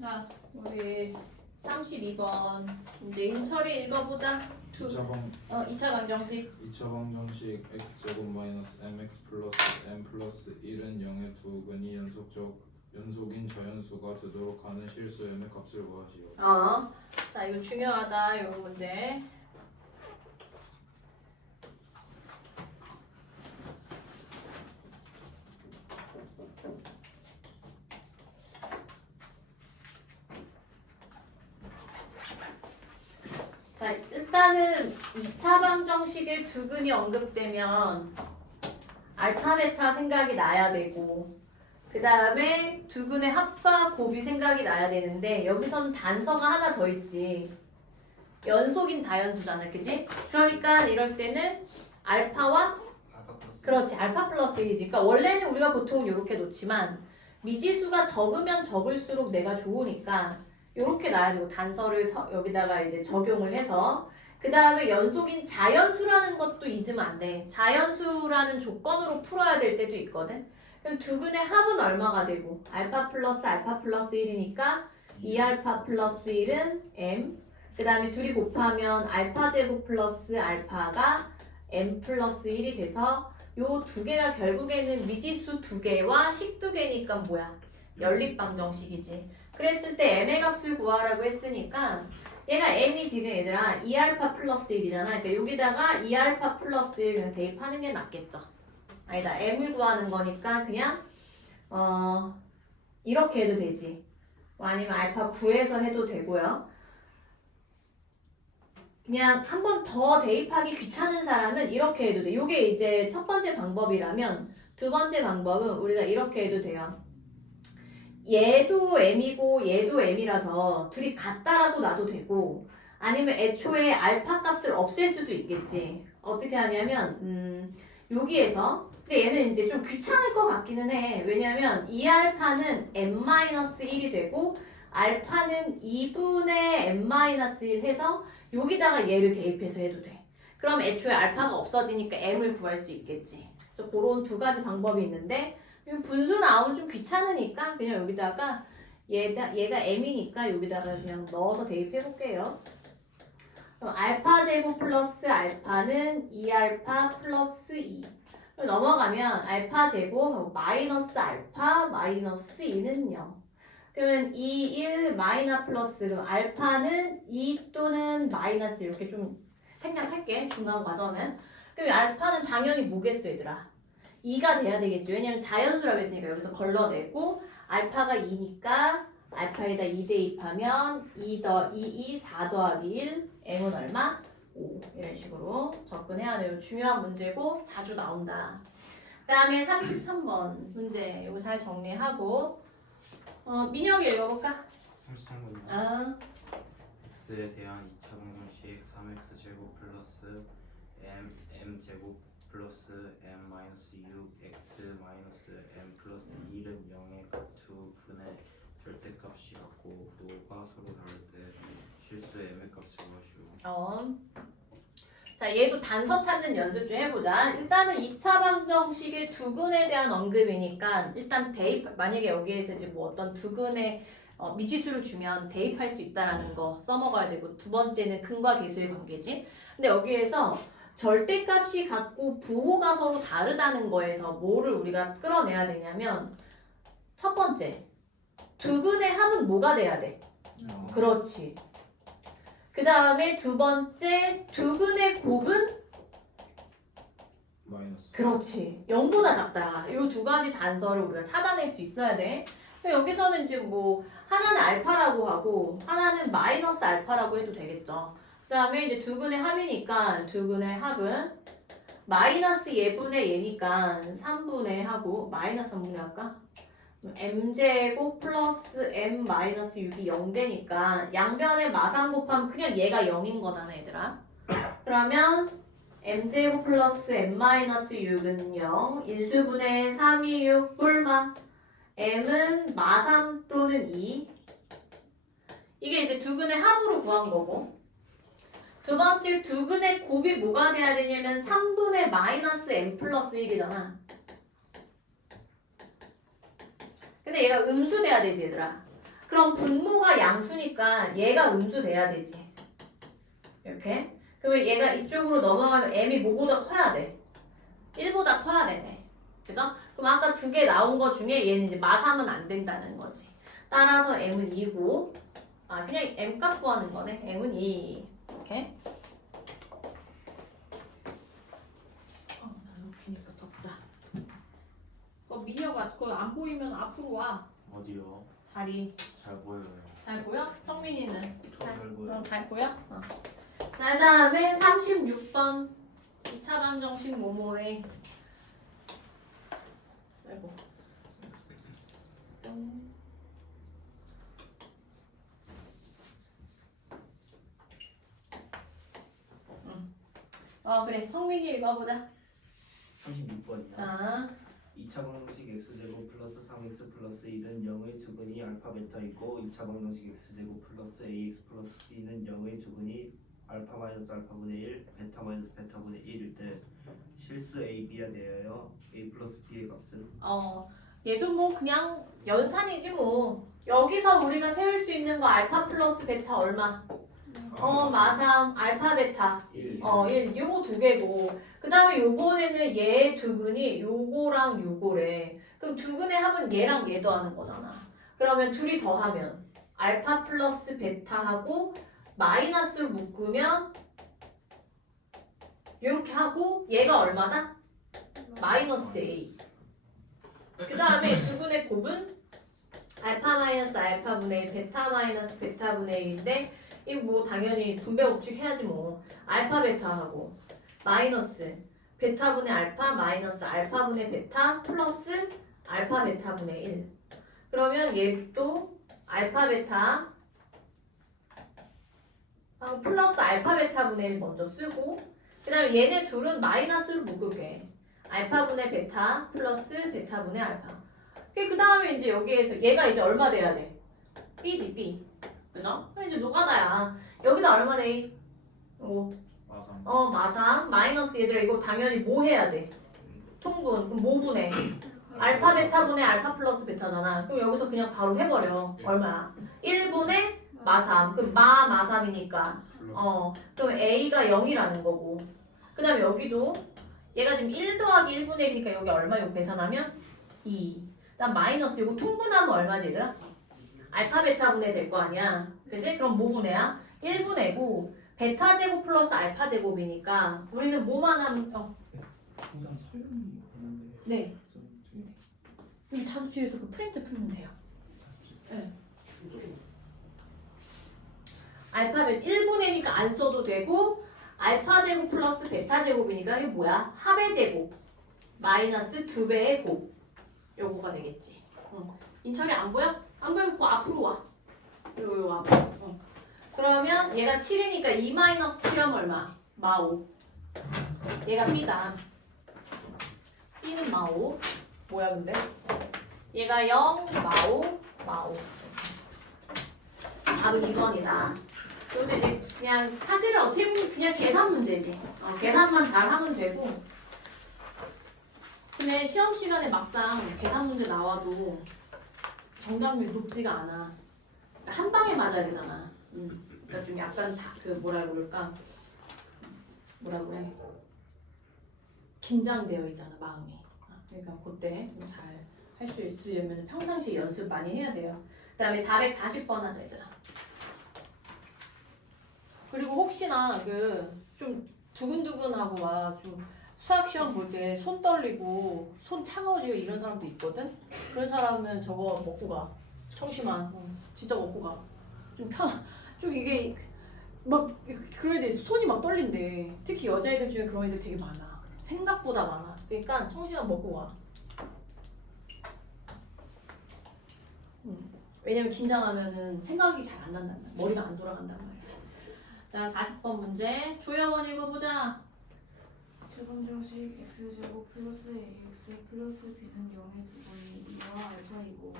자, 우리 32번 이제 인처리 읽어보자. 2차 방정식. 2차 방정식 x제곱 마이너스 mx 플러스 m 플러스 1은 0의 두 근이 연속인 자연수가 되도록 하는 실수 m의 값을 구하시오. 자, 이거 중요하다. 이 문제. 자, 일단은 2차 방정식의 두 근이 언급되면 알파, 베타 생각이 나야 되고 그 다음에 두 근의 합과 곱이 생각이 나야 되는데 여기서는 단서가 하나 더 있지. 연속인 자연수잖아, 그지? 그러니까 이럴 때는 알파와 그렇지, 알파 플러스 1이지. 그러니까 원래는 우리가 보통 이렇게 놓지만 미지수가 적으면 적을수록 내가 좋으니까 이렇게 놔야 되고 단서를 여기다가 이제 적용을 해서 그 다음에 연속인 자연수라는 것도 잊으면 안 돼. 자연수라는 조건으로 풀어야 될 때도 있거든. 그럼 두 근의 합은 얼마가 되고 알파 플러스 1이니까 2알파 플러스 1은 m 그 다음에 둘이 곱하면 알파 제곱 플러스 알파가 m 플러스 1이 돼서 요 두 개가 결국에는 미지수 두 개와 식 두 개니까 뭐야? 연립방정식이지. 그랬을 때 m의 값을 구하라고 했으니까 얘가 m이 지금 얘들아 2알파 플러스 1이잖아. 그러니까 여기다가 2알파 플러스 1 그냥 대입하는 게 낫겠죠. 아니다. m을 구하는 거니까 그냥 이렇게 해도 되지. 아니면 알파 9에서 해도 되고요. 그냥 한 번 더 대입하기 귀찮은 사람은 이렇게 해도 돼. 이게 이제 첫 번째 방법이라면 두 번째 방법은 우리가 이렇게 해도 돼요. 얘도 m이고 얘도 m이라서 둘이 같다라도 놔도 되고 아니면 애초에 알파 값을 없앨 수도 있겠지. 어떻게 하냐면 여기에서 근데 얘는 이제 좀 귀찮을 것 같기는 해. 왜냐면 2알파는 m-1이 되고 알파는 2분의 m-1 해서 여기다가 얘를 대입해서 해도 돼. 그럼 애초에 알파가 없어지니까 m을 구할 수 있겠지. 그래서 그런 두 가지 방법이 있는데 분수 나오면 좀 귀찮으니까 그냥 여기다가 얘가 m이니까 여기다가 그냥 넣어서 대입해 볼게요. 그럼 알파 제곱 플러스 알파는 2알파 플러스 2. 넘어가면 알파 제곱 마이너스 알파 마이너스 2는 0. 그러면 2, 1 마이너 플러스 그럼 알파는 2 또는 마이너스 이렇게 좀 생략할게. 중간 과정은. 그럼 알파는 당연히 뭐겠어 얘들아? 2가 돼야 되겠지. 왜냐면 자연수라고 했으니까 여기서 걸러내고 알파가 2니까 알파에다 2 대입하면 2 더 2, 4 더하기 1 m은 얼마? 5 이런 식으로 접근해야 돼요. 중요한 문제고 자주 나온다. 그 다음에 33번 문제 이거 잘 정리하고 민혁이 읽어볼까? 33번이요. x에 대한 2차 방정식 3x 제곱 플러스 m 제곱 플러스 m 마이너스 6 x 마이너스 m 플러스 1은 0의 두 근의 절대값이 같고 부호가 서로 다를 때 실수 m의 값을 구하시오. 자, 얘도 단서 찾는 연습 좀 해보자. 일단은 2차 방정식의 두 근에 대한 언급이니까 일단 대입, 만약에 여기에서 이제 뭐 어떤 두 근의 미지수를 주면 대입할 수 있다라는 거 써먹어야 되고 두 번째는 근과 계수의 관계지. 근데 여기에서 절대값이 같고 부호가 서로 다르다는 거에서 뭐를 우리가 끌어내야 되냐면 첫 번째, 두 근의 합은 뭐가 돼야 돼? 그렇지. 그 다음에 두 번째, 두 근의 곱은? 마이너스. 그렇지. 0보다 작다. 이 두 가지 단서를 우리가 찾아낼 수 있어야 돼. 여기서는 이제 뭐 하나는 알파라고 하고 하나는 마이너스 알파라고 해도 되겠죠. 그 다음에 이제 두 근의 합이니까 두 근의 합은 마이너스 예분의 예니까 3분의 하고 마이너스 3분의 할까? m제곱 플러스 m 마이너스 6이 0 되니까 양변에 마상 곱하면 그냥 얘가 0인 거잖아 얘들아. 그러면 m제곱 플러스 m 마이너스 6은 0 인수분해 3, 2, 6 뿔마 m은 마3 또는 2 이게 이제 두 근의 합으로 구한 거고 두 번째 두 근의 곱이 뭐가 돼야 되냐면 3분의 마이너스 m 플러스 1이잖아. 근데 얘가 음수 돼야 되지 얘들아. 그럼 분모가 양수니까 얘가 음수 돼야 되지. 이렇게. 그러면 얘가 이쪽으로 넘어가면 m이 뭐보다 커야 돼? 1보다 커야 되네. 그죠? 그럼 아까 두 개 나온 거 중에 얘는 이제 마삼은 안 된다는 거지. 따라서 m은 2고, 그냥 m 값 구하는 거네. m은 2. 이렇게. 나 높이니까 덥다. 미녀가 그거 안 보이면 앞으로 와. 어디요? 자리. 잘 보여요. 잘 보여? 성민이는? 잘 보여요. 잘 보여? 자, 그 다음에 36번 2차 방정식 모모에 아이고 뿅. 그래 성민이 읽어보자. 36번이요. 2차 방정식 x제곱 플러스 3x 플러스 1은 0의 주근이 알파 베타이고 2차 방정식 x제곱 플러스 ax 플러스 b는 0의 주근이 알파 마이너스 알파분의 1 베타 마이너스 베타분의 1일 때 실수 a, b가 되어요. a 플러스 b의 값은 얘도 뭐 그냥 연산이지 뭐. 여기서 우리가 세울 수 있는 거 알파 플러스 베타 얼마? 마삼 알파 베타 1. 1 요거 두 개고 그 다음에 요번에는 얘 두근이 요거랑 요거래. 그럼 두근의 합은 얘랑 얘 더하는 거잖아. 그러면 둘이 더하면 알파 플러스 베타하고 마이너스를 묶으면 요렇게 하고 얘가 얼마다? 마이너스 A. 그 다음에 두근의 곱은 알파 마이너스 알파분의 1 베타 마이너스 베타분의 1인데 이거 뭐 당연히 분배 법칙 해야지 뭐. 알파 베타하고 마이너스 베타분의 알파 마이너스 알파분의 베타 플러스 알파 베타분의 1. 그러면 얘도 알파 베타 플러스 알파 베타분의 1 먼저 쓰고 그 다음에 얘네 둘은 마이너스를 묶을게. 알파분의 베타 플러스 베타분의 알파. 그 다음에 이제 여기에서 얘가 이제 얼마 돼야 돼? B지 B. 그죠? 그럼 이제 노가다야. 여기다 얼마 돼? 마삼. 마삼 마이너스 얘들아 이거 당연히 뭐 해야 돼? 통분. 그럼 뭐 분해? 알파 베타분의 알파 플러스 베타잖아. 그럼 여기서 그냥 바로 해버려. 얼마야? 1분의 마삼. 그럼 마삼이니까 그럼 A가 0이라는 거고 그 다음에 여기도 얘가 지금 1 더하기 1분의 1이니까 여기 얼마 요 계산하면 2. 그다음 마이너스 이거 통분하면 얼마지 얘들아? 알파 베타분의 될 거 아니야. 그치? 그럼 뭐 분해야? 1분해고 베타 제곱 플러스 알파 제곱이니까 우리는 뭐만 하면 항상 설명이 있는데. 네. 여기 자습실에서 그 프린트 풀면 돼요. 네. 알파벳 1분해니까 안 써도 되고 알파 제곱 플러스 베타 제곱이니까 이게 뭐야? 합의 제곱 마이너스 2배의 곱 요거가 되겠지. 인철이 안 보여? 안 보이면 그 앞으로 와. 요 앞으로. 그러면 얘가 7이니까 2 마이너스 7하면 얼마? 마5. 얘가 B다. B는 마5. 뭐야 근데? 얘가 0, 마5, 마5. 답은 2번이다. 그리고 이제 그냥 사실은 어떻게 보면 그냥 계산 문제지. 계산만 잘 하면 되고. 근데 시험 시간에 막상 계산 문제 나와도 정답률 높지가 않아. 한 방에 맞아야 되잖아. 그러니까 좀 약간 그 뭐라 그럴까? 뭐라 그래? 긴장되어 있잖아 마음이. 그러니까 그때 좀 잘 할 수 있으려면 평상시에 연습 많이 해야 돼요. 그다음에 440번 하자 얘들아. 그리고 혹시나 그 좀 두근두근하고 막 좀 수학 시험 볼 때 손 떨리고 손 차가워지고 이런 사람도 있거든. 그런 사람은 저거 먹고 가. 청심환 진짜 먹고 가. 좀 이게 막 그래야 돼. 손이 막 떨린대. 특히 여자애들 중에 그런 애들 되게 많아. 생각보다 많아. 그러니까 청심환 먹고 가. 왜냐면 긴장하면은 생각이 잘 안 난단 말이야. 머리가 안 돌아간단 말이야. 자, 40번 문제. 조여원 읽어보자. 최방정식 x제곱 플러스 ax 플러스 b는 0의 두분이 2와 알파이고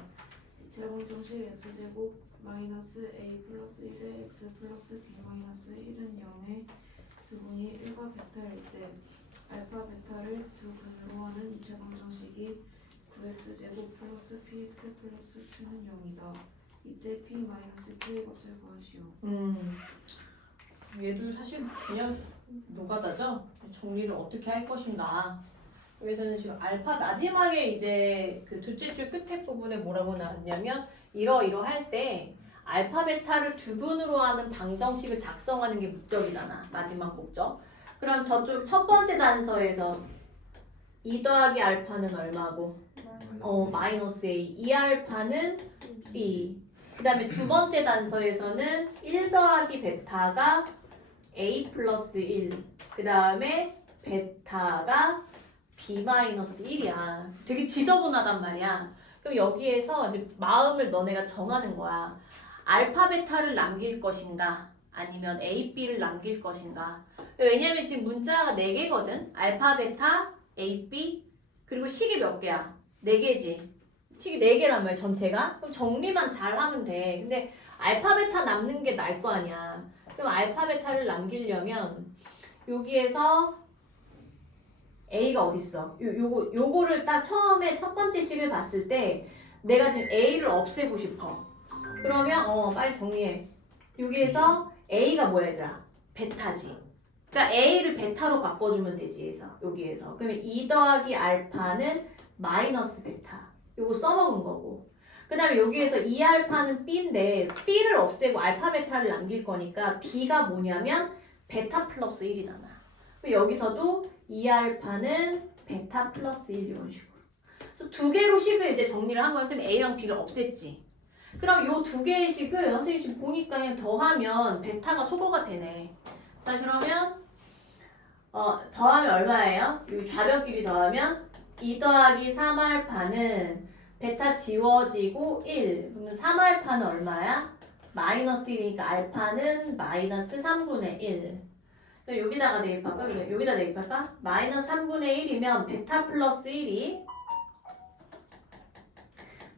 최방정식 x제곱 마이너스 a 플러스 1의 x 플러스 b 마이너스 1은 0의 두분이 1과 베타일 때 알파 베타를 두 근으로 하는 2차 방정식이 9x제곱 플러스 px 플러스 q는 0이다. 이때 p 마이너스 q의 값을 구하시오. 얘도 사실 그냥 노가다죠. 정리를 어떻게 할 것인가. 여기서는 지금 알파 마지막에 이제 그 둘째 줄 끝에 부분에 뭐라고 나왔냐면 이러할 때 알파 베타를 두근으로 하는 방정식을 작성하는 게 목적이잖아. 마지막 목적. 그럼 저쪽 첫 번째 단서에서 2 더하기 알파는 얼마고? 마이너스 A. 2 알파는 B. 그 다음에 두 번째 단서에서는 1 더하기 베타가 A 플러스 1. 그 다음에 베타가 B 마이너스 1이야. 되게 지저분하단 말이야. 그럼 여기에서 이제 마음을 너네가 정하는 거야. 알파 베타를 남길 것인가? 아니면 A, B를 남길 것인가? 왜냐면 지금 문자가 4개거든? 알파 베타, A, B, 그리고 식이 몇 개야? 4개지. 식이 4개란 말이야, 전체가. 그럼 정리만 잘 하면 돼. 근데 알파 베타 남는 게 나을 거 아니야. 그럼 알파 베타를 남기려면 여기에서 A가 어딨어? 요거를 딱 처음에 첫 번째 식을 봤을 때 내가 지금 A를 없애고 싶어. 그러면 빨리 정리해. 여기에서 A가 뭐야 얘들아? 베타지. 그러니까 A를 베타로 바꿔주면 되지. 여기에서. 그러면 2 더하기 알파는 마이너스 베타. 요거 써먹은 거고. 그 다음에 여기에서 2알파는 B인데 B를 없애고 알파 베타를 남길 거니까 B가 뭐냐면 베타 플러스 1이잖아. 여기서도 2알파는 베타 플러스 1 이런 식으로. 그래서 두 개로 식을 이제 정리를 한 거야. 선생님 A랑 B를 없앴지. 그럼 요 두 개의 식을 선생님 지금 보니까 그냥 더하면 베타가 소거가 되네. 자 그러면 더하면 얼마예요? 여기 좌변끼리 더하면 2 더하기 3알파는 베타 지워지고 1. 그러면 3알파는 얼마야? 마이너스 1이니까 알파는 마이너스 3분의 1. 여기다가 대입할까? 여기다 대입할까? 마이너스 3분의 1이면 베타 플러스 1이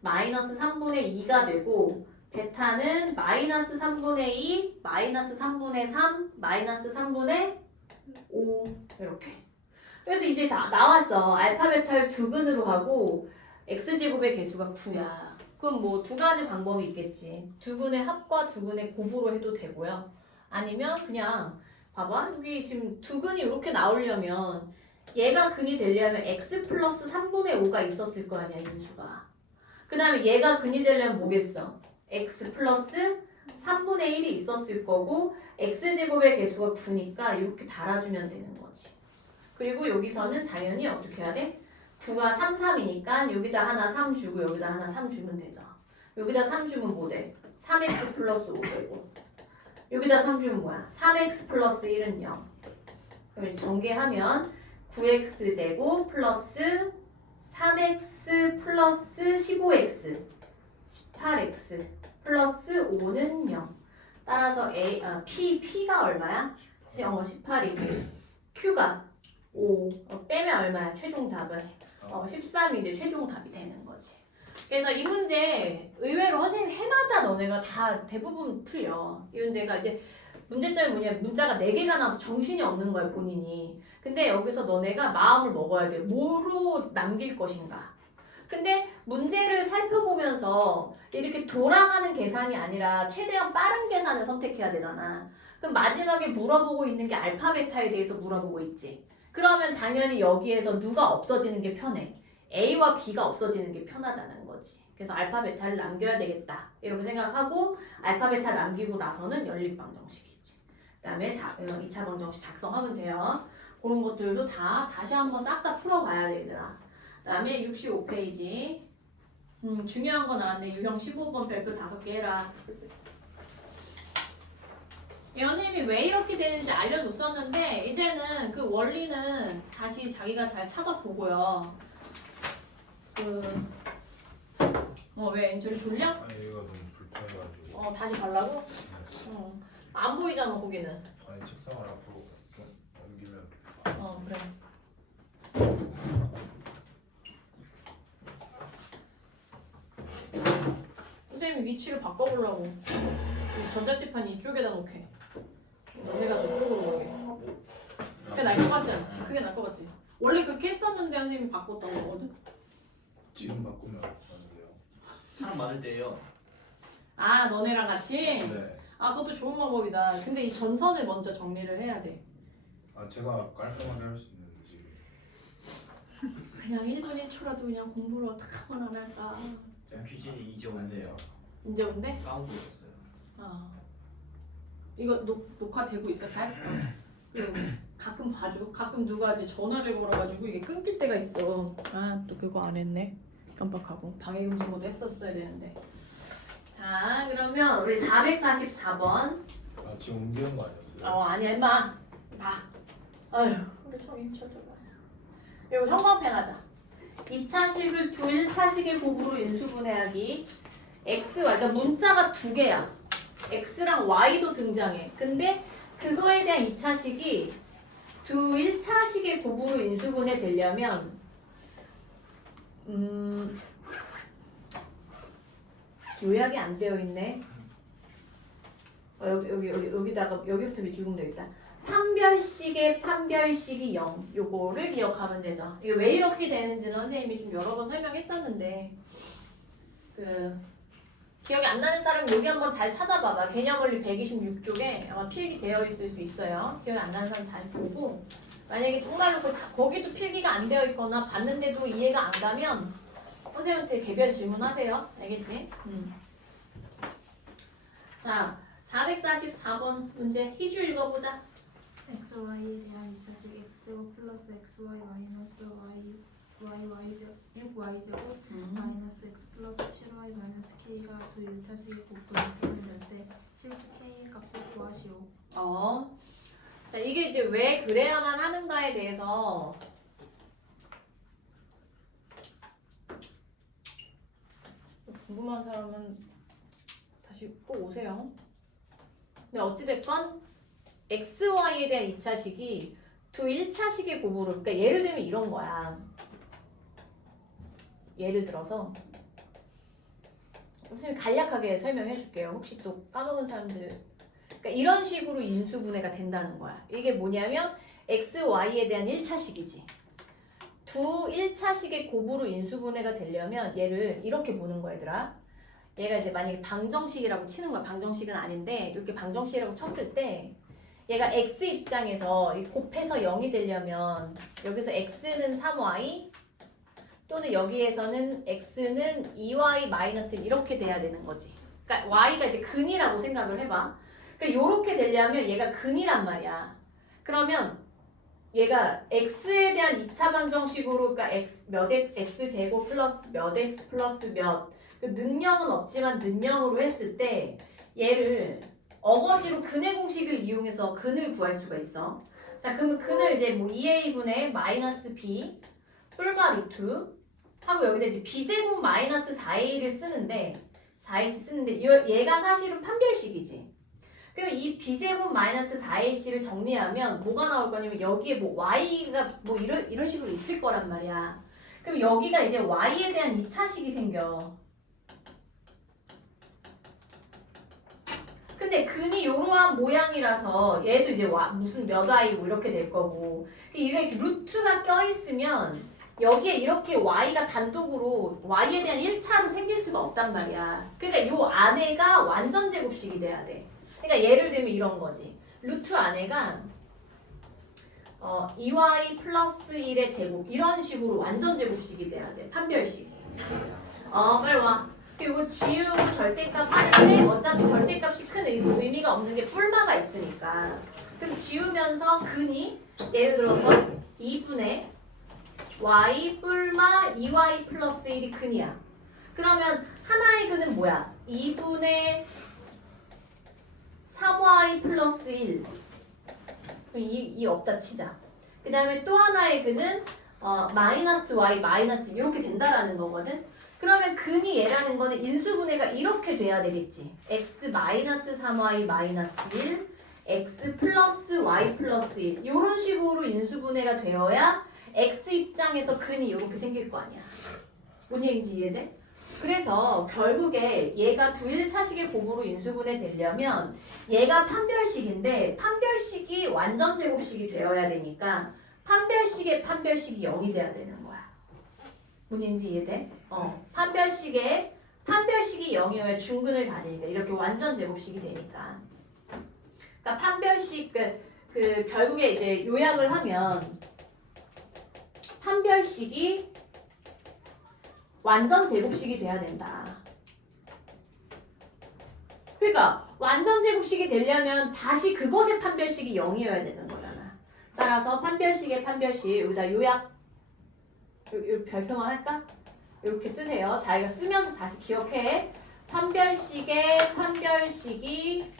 마이너스 3분의 2가 되고 베타는 마이너스 3분의 2, 마이너스 3분의 3, 마이너스 3분의 5 이렇게. 그래서 이제 다 나왔어. 알파 베타를 두근으로 하고 x제곱의 개수가 9야. 그럼 뭐 두 가지 방법이 있겠지. 두근의 합과 두근의 곱으로 해도 되고요. 아니면 그냥 봐봐. 여기 지금 두근이 이렇게 나오려면 얘가 근이 되려면 x 플러스 3분의 5가 있었을 거 아니야, 인수가. 그 다음에 얘가 근이 되려면 뭐겠어? x 플러스 3분의 1이 있었을 거고 x제곱의 개수가 9니까 이렇게 달아주면 되는 거지. 그리고 여기서는 당연히 어떻게 해야 돼? 9가 3, 3이니까 여기다 하나 3 주고 여기다 하나 3 주면 되죠. 여기다 3 주면 뭐 돼? 3x 플러스 5 되고 여기다 3 주면 뭐야? 3x 플러스 1은 0. 그럼 전개하면 9x제곱 플러스 3x 플러스 15x 18x 플러스 5는 0. 따라서 P가 얼마야? 18이고 Q가 5. 빼면 얼마야? 최종 답은 13이 이제 최종 답이 되는 거지. 그래서 이 문제 의외로 선생님 해마다 너네가 다 대부분 틀려. 이 문제가 이제 문제점이 뭐냐면 문자가 4개가 나와서 정신이 없는 거야 본인이. 근데 여기서 너네가 마음을 먹어야 돼. 뭐로 남길 것인가. 근데 문제를 살펴보면서 이렇게 돌아가는 계산이 아니라 최대한 빠른 계산을 선택해야 되잖아. 그럼 마지막에 물어보고 있는 게 알파 베타에 대해서 물어보고 있지. 그러면 당연히 여기에서 누가 없어지는 게 편해? A와 B가 없어지는 게 편하다는 거지. 그래서 알파 베타를 남겨야 되겠다. 이렇게 생각하고 알파 베타 남기고 나서는 연립방정식이지. 그 다음에 2차 방정식 작성하면 돼요. 그런 것들도 다시 한번 싹 다 풀어봐야 돼, 얘들아. 그 다음에 65페이지. 중요한 거 나왔네. 유형 15번 별표 5개 해라. 선생님이 왜 이렇게 되는지 알려줬었는데 이제는 그 원리는 다시 자기가 잘 찾아보고요. 왜 저리 졸려? 아니 얘가 너무 불편해가지고. 다시 발라고? 안 보이잖아 거기는. 아니 책상을 앞으로 좀 옮기면. 그래. 선생님 위치를 바꿔보려고. 이 전자칠판 이쪽에다 놓게. 너네가 저쪽으로 오게. 그게 날 것 같지 않지? 그게 날 것 같지? 원래 그렇게 했었는데 선생님이 바꿨다고 그러거든? 지금 바꾸면 안 돼요. 사람 많을 때요. 아 너네랑 같이? 네. 아 그것도 좋은 방법이다. 근데 이 전선을 먼저 정리를 해야 돼. 아 제가 깔끔하게 할 수 있는데 지금. 그냥 1분 1초라도 그냥 공부를 어떻게 하면 안 할까. 퀴즈는 이제 온대요. 이제 온대? 까먹고 있었어요. 아 이거 녹화되고 있어 잘? 그리고 가끔 봐줘. 가끔 누가 이제 전화를 걸어가지고 이게 끊길 때가 있어. 아 또 그거 안 했네. 깜빡하고 방해금지 모드 했었어야 되는데. 자 그러면 우리 444번. 아 지금 옮기는 거 아니었어요? 아니야 임마. 봐. 아휴 우리 성인 쳐줘봐. 이거 형광펜 하자. 2차식을 두 1차식의 곱으로 인수분해하기. x, y. 그러니까 문자가 두 개야. x랑 y도 등장해. 근데 그거에 대한 2차식이 두 1차식의 곱으로 인수분해 되려면 요약이 안 되어 있네. 여기다가 여기부터 밑줄금 되겠다. 판별식의 판별식이 0. 요거를 기억하면 되죠. 이게 왜 이렇게 되는지는 선생님이 좀 여러 번 설명했었는데 기억이 안 나는 사람 여기 한번 잘 찾아봐봐. 개념원리 126쪽에 아마 필기 되어 있을 수 있어요. 기억이 안 나는 사람 잘 보고 만약에 정말로 거기도 필기가 안 되어 있거나 봤는데도 이해가 안 가면 선생님한테 개별 질문하세요. 알겠지? 자 444번 문제 희주 읽어보자. xy에 대한 2차식 x제곱 플러스 xy 마이너스 y제곱 6y제곱 마이너스 x 플러스 7y 마이너스 k가 두 1차식의 곱분을 표현될 때 실수 k 값을 구하시오. 자 이게 이제 왜 그래야만 하는가에 대해서 궁금한 사람은 다시 또 오세요. 근데 어찌됐건 x, y에 대한 2차식이 두 1차식의 곱으로 그러니까 예를 들면 이런 거야. 예를 들어서 선생님 간략하게 설명해 줄게요. 혹시 또 까먹은 사람들 그러니까 이런 식으로 인수분해가 된다는 거야. 이게 뭐냐면 x, y에 대한 1차식이지. 두 1차식의 곱으로 인수분해가 되려면 얘를 이렇게 보는 거야 얘들아. 얘가 이제 만약에 방정식이라고 치는 거야. 방정식은 아닌데 이렇게 방정식이라고 쳤을 때 얘가 x 입장에서 곱해서 0이 되려면 여기서 x는 3y 또는 여기에서는 x는 2y-1 이렇게 돼야 되는 거지. 그러니까 y가 이제 근이라고 생각을 해봐. 그러니까 이렇게 되려면 얘가 근이란 말이야. 그러면 얘가 x에 대한 2차 방정식으로 그러니까 x제곱 플러스 몇 x 플러스 몇 그 능력은 없지만 능력으로 했을 때 얘를 어거지로 근의 공식을 이용해서 근을 구할 수가 있어. 자 그러면 근을 이제 뭐 2a분의 마이너스 b 뿔마 루트 하고 여기다 이제 b제곱 마이너스 4a를 쓰는데 4ac 쓰는데 얘가 사실은 판별식이지. 그럼 이 b제곱 마이너스 4ac를 정리하면 뭐가 나올 거냐면 여기에 뭐 y가 뭐 이런 식으로 있을 거란 말이야. 그럼 여기가 이제 y에 대한 2차식이 생겨. 근데 근이 요러한 모양이라서 얘도 이제 무슨 몇 y 뭐 이렇게 될 거고 이게 루트가 껴있으면 여기에 이렇게 y가 단독으로 y에 대한 1차로 생길 수가 없단 말이야. 그러니까 요 안에가 완전 제곱식이 돼야 돼. 그러니까 예를 들면 이런 거지. 루트 안에가 2y 플러스 1의 제곱 이런 식으로 완전 제곱식이 돼야 돼. 판별식. 빨리 와. 그리고 지우고 절대값 하는데 어차피 절대값이 큰 의미가 없는 게 뿔마가 있으니까. 그럼 지우면서 근이 예를 들어서 2분의 y 뿔마 2y 플러스 1이 근이야. 그러면 하나의 근은 뭐야? 2분의 3y 플러스 1. 이 없다 치자. 그 다음에 또 하나의 근은 마이너스 y 마이너스 이렇게 된다라는 거거든. 그러면 근이 얘라는 거는 인수분해가 이렇게 돼야 되겠지. x 마이너스 3y 마이너스 1 x 플러스 y 플러스 1 이런 식으로 인수분해가 되어야 x 입장에서 근이 이렇게 생길 거 아니야. 뭔 얘기인지 이해돼? 그래서 결국에 얘가 두 1차식의 곱으로 인수분해 되려면 얘가 판별식인데 판별식이 완전 제곱식이 되어야 되니까 판별식의 판별식이 0이 돼야 되는 거야. 뭔 얘기인지 이해돼? 판별식의 판별식이 0이어야 중근을 가지니까 이렇게 완전 제곱식이 되니까. 그러니까 판별식 그 결국에 이제 요약을 하면 판별식이 완전 제곱식이 돼야 된다. 그러니까 완전 제곱식이 되려면 다시 그것의 판별식이 0이어야 되는 거잖아. 따라서 판별식의 판별식 여기다 요약 별표만 할까? 이렇게 쓰세요. 자기가 쓰면서 다시 기억해. 판별식의 판별식이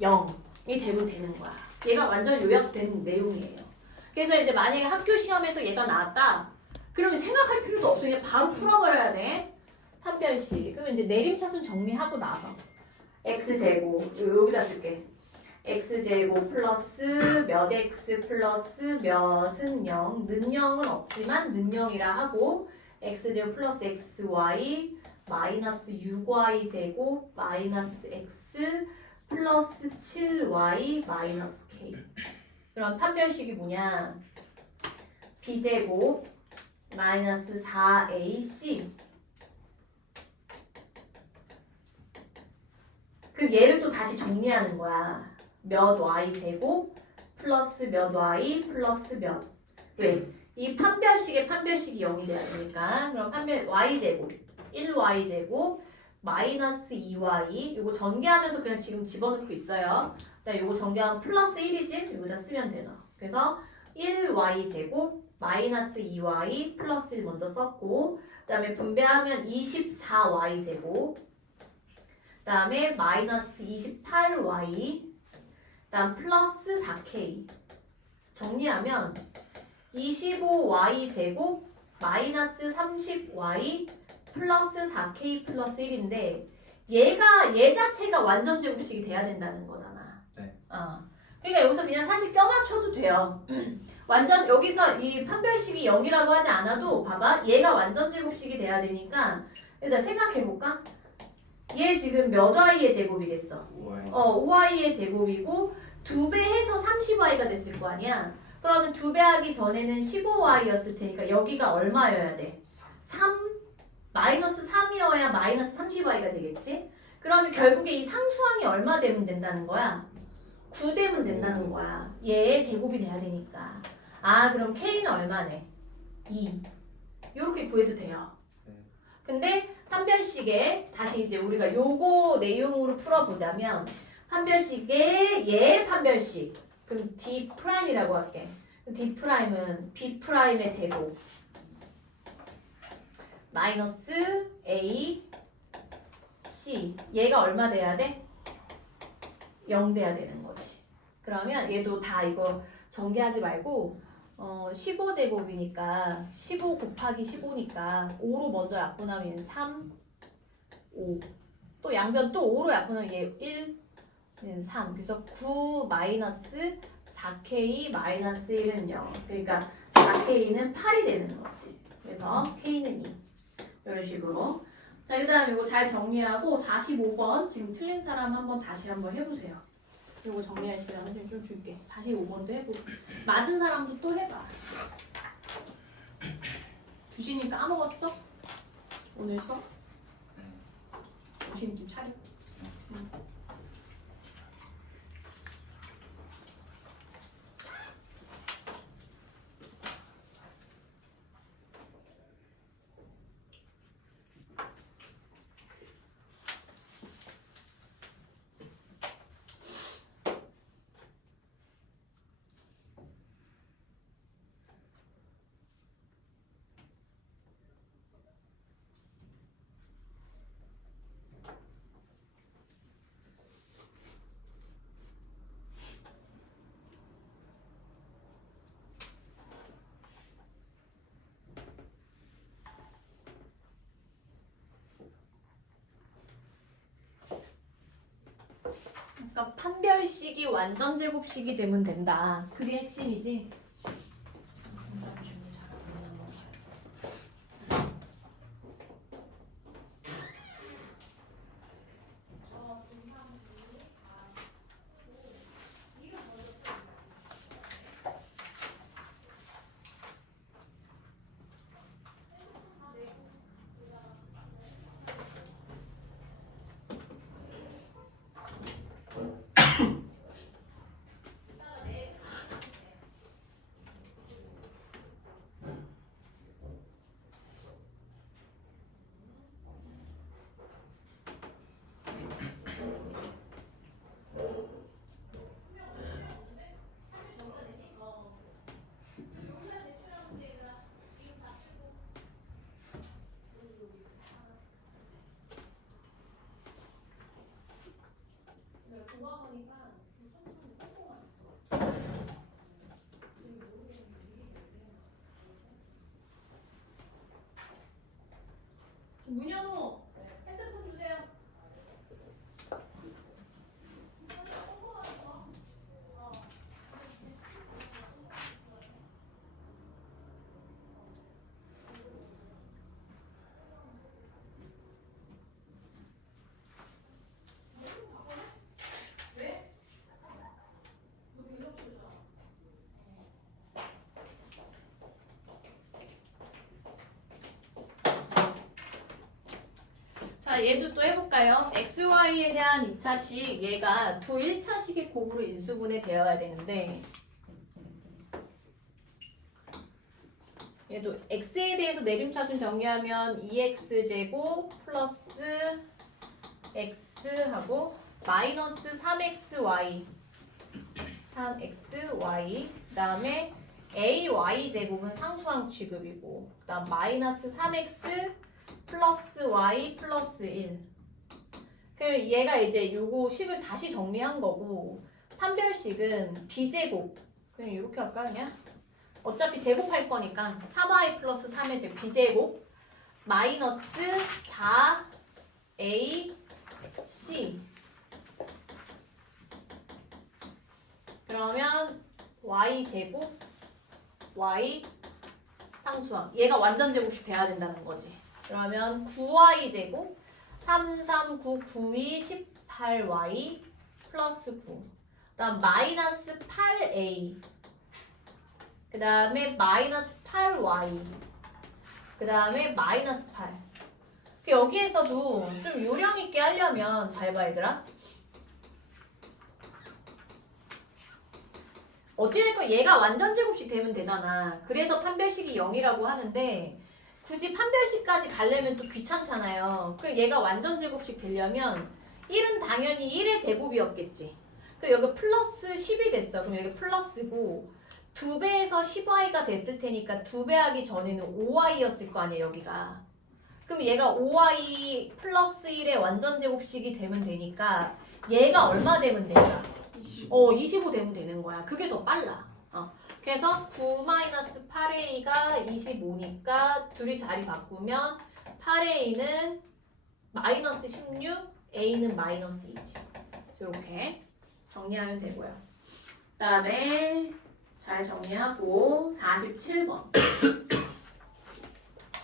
0이 되면 되는 거야. 얘가 완전 요약된 내용이에요. 그래서 이제 만약에 학교 시험에서 얘가 나왔다. 그러면 생각할 필요도 없어. 그냥 바로 풀어버려야 돼. 판별식. 그러면 이제 내림차순 정리하고 나서 x제곱 여기다 쓸게. x제곱 플러스 몇 x 플러스 몇은 0. 는 0은 없지만 는 0이라 하고 x제곱 플러스 xy 마이너스 6y 제곱 마이너스 x 플러스 7y 마이너스 k. 그럼 판별식이 뭐냐? b제곱 마이너스 4ac. 그 얘를 또 다시 정리하는 거야. 몇 y 제곱 플러스 몇 y 플러스 몇. 왜? 이 판별식의 판별식이 0이 돼야 되니까. 그럼 판별 y 제곱 1y 제곱 마이너스 2y 이거 전개하면서 그냥 지금 집어넣고 있어요. 그다음에 이거 전개하면 플러스 1이지? 여기다 쓰면 되죠. 그래서 1y 제곱 마이너스 2y 플러스 1 먼저 썼고 그다음에 분배하면 24y 제곱 그다음에 마이너스 28y 그다음 플러스 4k 정리하면 25y 제곱 마이너스 30y 플러스 4k 플러스 1인데 얘 자체가 완전 제곱식이 돼야 된다는 거잖아. 네. 그러니까 여기서 그냥 사실 껴맞춰도 돼요. 완전 여기서 이 판별식이 0이라고 하지 않아도 봐봐. 얘가 완전 제곱식이 돼야 되니까 일단 생각해볼까? 얘 지금 몇 y의 제곱이겠어? 5y의 제곱이고 2배 해서 30y가 됐을 거 아니야? 그러면 2배 하기 전에는 15y였을 테니까 여기가 얼마여야 돼? 3 마이너스 3이어야 마이너스 30y가 되겠지? 그러면 결국에 이 상수항이 얼마 되면 된다는 거야? 9 되면 된다는 거야. 얘의 제곱이 돼야 되니까. 아 그럼 k는 얼마네? 2. 이렇게 구해도 돼요. 근데 판별식에 다시 이제 우리가 요거 내용으로 풀어보자면 판별식의 얘 판별식 그럼 D'이라고 할게. D'은 B'의 제곱 마이너스 A C 얘가 얼마 돼야 돼? 0 돼야 되는 거지. 그러면 얘도 다 이거 전개하지 말고 15제곱이니까 15 곱하기 15니까 5로 먼저 약분하면 3, 5. 또 양변 또 5로 약분하면 얘 1, 3. 그래서 9 마이너스 4K 마이너스 1은 0. 그러니까 4K는 8이 되는 거지. 그래서 K는 2. 이런 식으로. 자, 일단 이거 잘 정리하고 45번 지금 틀린 사람 한번 다시 한번 해보세요. 이거 정리하시면 선생님 좀 줄게. 45번도 해보고 맞은 사람도 또 해봐. 주신이 까먹었어? 오늘 수업? 주신이 좀 차려. 그러니까 판별식이 완전 제곱식이 되면 된다. 그게 핵심이지. 중간 중에 잘하고 있는 거 봐야지. 공부한 거니까 문현호 핸드폰 주세요. 자, 얘도 또 해볼까요? XY에 대한 2차식, 얘가 두 1차식의 곱으로 인수분해 되어야 되는데 얘도 X에 대해서 내림차순 정리하면 2X제곱 플러스 X하고 마이너스 3XY 3XY 그 다음에 AY제곱은 상수항 취급이고 그 다음 마이너스 3X 플러스 Y 플러스 1. 그 얘가 이제 요거 식을 다시 정리한 거고 판별식은 B제곱. 그냥 이렇게 할까 그냥? 어차피 제곱할 거니까 3Y 플러스 3의 제곱 B제곱 마이너스 4AC 그러면 Y제곱 Y 상수항. 얘가 완전 제곱식 돼야 된다는 거지. 그러면 9y제곱 3, 3, 9, 9이 18y 플러스 9. 그 다음 마이너스 8a. 그 다음에 마이너스 8y. 그 다음에 마이너스 8. 여기에서도 좀 요령 있게 하려면 잘 봐 얘들아. 어찌됐건 얘가 완전 제곱식 되면 되잖아. 그래서 판별식이 0이라고 하는데 굳이 판별식까지 가려면 또 귀찮잖아요. 그럼 얘가 완전 제곱식 되려면 1은 당연히 1의 제곱이었겠지. 그럼 여기 플러스 10이 됐어. 그럼 여기 플러스고 2배에서 10y가 됐을 테니까 2배 하기 전에는 5y였을 거 아니에요 여기가. 그럼 얘가 5y 플러스 1의 완전 제곱식이 되면 되니까 얘가 얼마 되면 될까? 25 되면 되는 거야. 그게 더 빨라. 그래서 9-8a가 25니까 둘이 자리 바꾸면 8a는 마이너스 16, a는 마이너스 2지. 이렇게 정리하면 되고요. 그 다음에 잘 정리하고 47번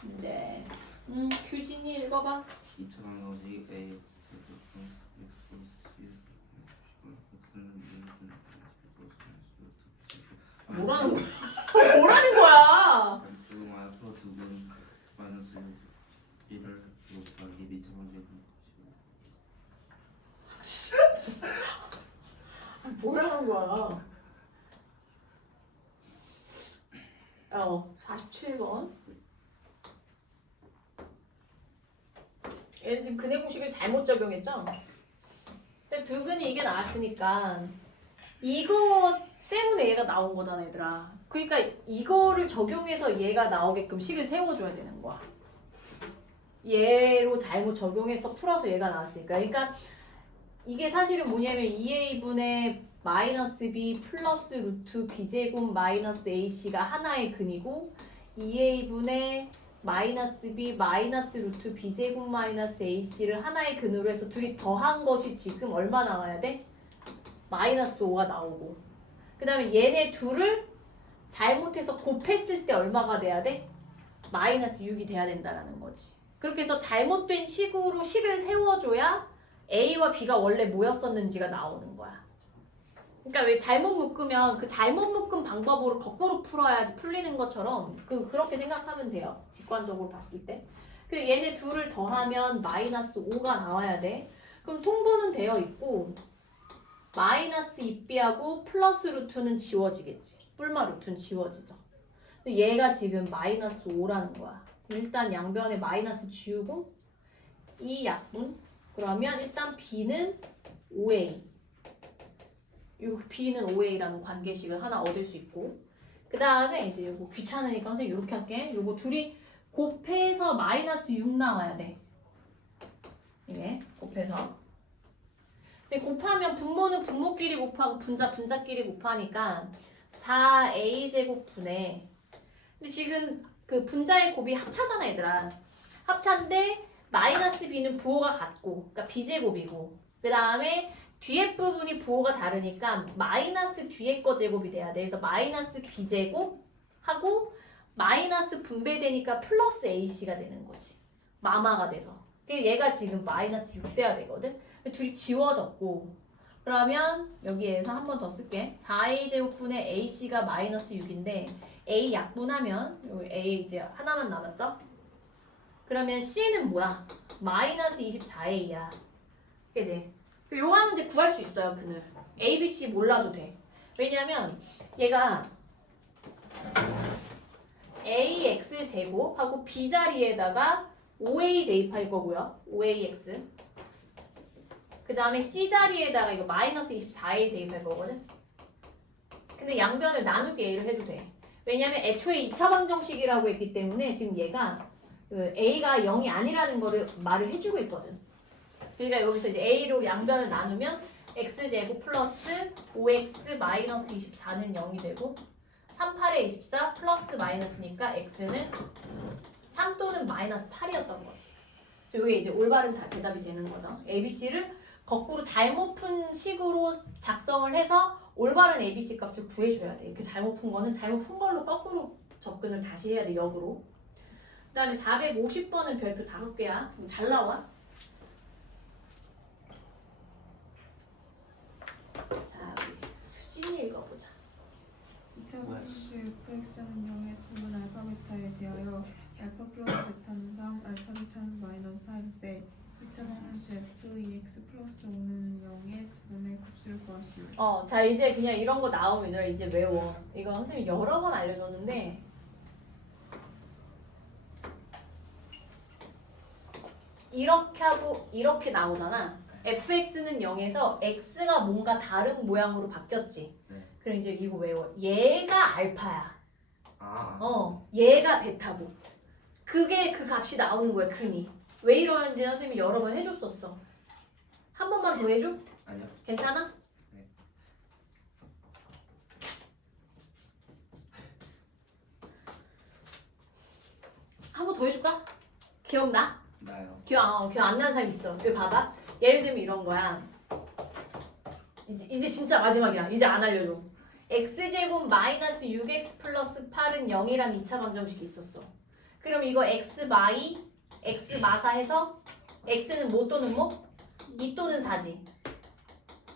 문제. 규진이 읽어봐. 2차방 정식 AX 제곱 X 플러스 뭐라는 거야? 뭐라는 거야? 조금만 앞으로 두분 마이너스 1을 곱하기 2차방 제곱 뭐라는 거야? 47번. 얘는 지금 근해 공식을 잘못 적용했죠? 근데 두근이 이게 나왔으니까 이거 때문에 얘가 나온 거잖아 얘들아. 그러니까 이거를 적용해서 얘가 나오게끔 식을 세워줘야 되는 거야. 얘로 잘못 적용해서 풀어서 얘가 나왔으니까. 그러니까 이게 사실은 뭐냐면 2a분의 마이너스 b 플러스 루트 b제곱 마이너스 ac가 하나의 근이고 2a분의 마이너스 b 마이너스 루트 b제곱 마이너스 ac를 하나의 근으로 해서 둘이 더한 것이 지금 얼마 나와야 돼? 마이너스 5가 나오고 그 다음에 얘네 둘을 잘못해서 곱했을 때 얼마가 돼야 돼? 마이너스 6이 돼야 된다는 거지. 그렇게 해서 잘못된 식으로 식을 세워줘야 A와 B가 원래 뭐였었는지가 나오는 거야. 그러니까 왜 잘못 묶으면 그 잘못 묶은 방법으로 거꾸로 풀어야지 풀리는 것처럼 그렇게 생각하면 돼요. 직관적으로 봤을 때. 그 얘네 둘을 더하면 마이너스 5가 나와야 돼. 그럼 통분은 되어 있고 마이너스 2b하고 플러스 루트는 지워지겠지. 뿔마 루트는 지워지죠. 근데 얘가 지금 마이너스 5라는 거야. 일단 양변에 마이너스 지우고 이 약분 그러면 일단 b는 5a 이렇게 b는 5a라는 관계식을 하나 얻을 수 있고 그 다음에 이제 이거 귀찮으니까 선생님 이렇게 할게. 이거 둘이 곱해서 마이너스 6 나와야 돼. 이게 곱해서 이제 곱하면 분모는 분모끼리 곱하고 분자 분자끼리 곱하니까 4a제곱 분의 근데 지금 그 분자의 곱이 합차잖아 얘들아. 합차인데 마이너스 b는 부호가 같고 그러니까 b제곱이고 그 다음에 뒤에 부분이 부호가 다르니까 마이너스 뒤에 거 제곱이 돼야 돼. 그래서 마이너스 b제곱 하고 마이너스 분배되니까 플러스 ac가 되는 거지. 마마가 돼서. 얘가 지금 마이너스 6돼야 되거든. 둘이 지워졌고 그러면 여기에서 한 번 더 쓸게. 4a제곱분의 ac가 마이너스 6인데 a 약분하면 여기 a 이제 하나만 남았죠? 그러면 c는 뭐야? 마이너스 24a야. 그지? 요거 하면 이제 구할 수 있어요. 그는 a, b, c 몰라도 돼. 왜냐면 얘가 ax 제곱하고 b 자리에다가 5a 대입할 거고요. 5ax. 그 다음에 c 자리에다가 이거 마이너스 24a 대입할 거거든. 근데 양변을 나누기 a를 해도 돼. 왜냐면 애초에 2차 방정식이라고 했기 때문에 지금 얘가 그 a가 0이 아니라는 거를 말을 해주고 있거든. 그러니까 여기서 이제 a로 양변을 나누면 x제곱 플러스 5x 마이너스 24는 0이 되고 3, 8에 24 플러스 마이너스니까 x는 3 또는 마이너스 8이었던 거지. 그래서 이게 이제 올바른 대답이 되는 거죠. ABC를 거꾸로 잘못 푼 식으로 작성을 해서 올바른 ABC 값을 구해줘야 돼. 이렇게 잘못 푼 거는 잘못 푼 걸로 거꾸로 접근을 다시 해야 돼, 역으로. 그 다음에 450번은 별표 5개야. 잘 나와. 자, 우리 수진이 읽어보자. 2차 방정식 fx는 0의 주문 알파 베타에 대하여 알파 플러스 베타는 3, 알파 베타는 마이너스 4일 때 2차 방정식 f 2x 플러스 5는 0의 주문의 값을 구하시오. 자 이제 그냥 이런 거 나오면 이제 외워. 이거 선생님이 여러 번 알려줬는데 이렇게 하고 이렇게 나오잖아. fx는 0에서 x가 뭔가 다른 모양으로 바뀌었지. 네. 그럼 이제 이거 외워. 얘가 알파야. 아. 얘가 베타고. 그게 그 값이 나오는 거야, 흔히. 왜 이러는지 선생님이 여러 번 해줬었어. 한 번만 더 해줘? 아니요. 괜찮아? 네. 한 번 더 해줄까? 기억나? 나요. 기억 안 나는 사람 있어. 여기 봐봐. 예를 들면 이런 거야. 이제 진짜 마지막이야. 이제 안 알려줘. x제곱 마이너스 6x 플러스 8은 0이란 2차 방정식이 있었어. 그럼 이거 x 마이, x 마사 해서 x는 뭐 또는 뭐? 2 또는 4지.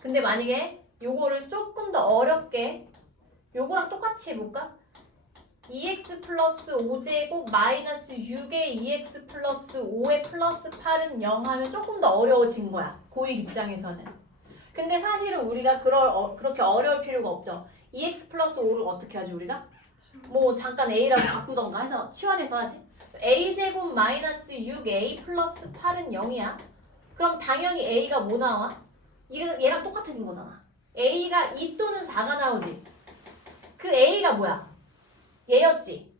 근데 만약에 요거를 조금 더 어렵게 요거랑 똑같이 해볼까? 2x 플러스 5제곱 마이너스 6의 2x 플러스 5의 플러스 8은 0 하면 조금 더 어려워진 거야. 고1 입장에서는. 근데 사실은 우리가 그렇게 어려울 필요가 없죠. 2x 플러스 5를 어떻게 하지 우리가? 뭐 잠깐 a라고 바꾸던가 해서 치환해서 하지. a제곱 마이너스 6a 플러스 8은 0이야. 그럼 당연히 a가 뭐 나와? 얘랑 똑같아진 거잖아. a가 2 또는 4가 나오지. 그 a가 뭐야? 얘였지.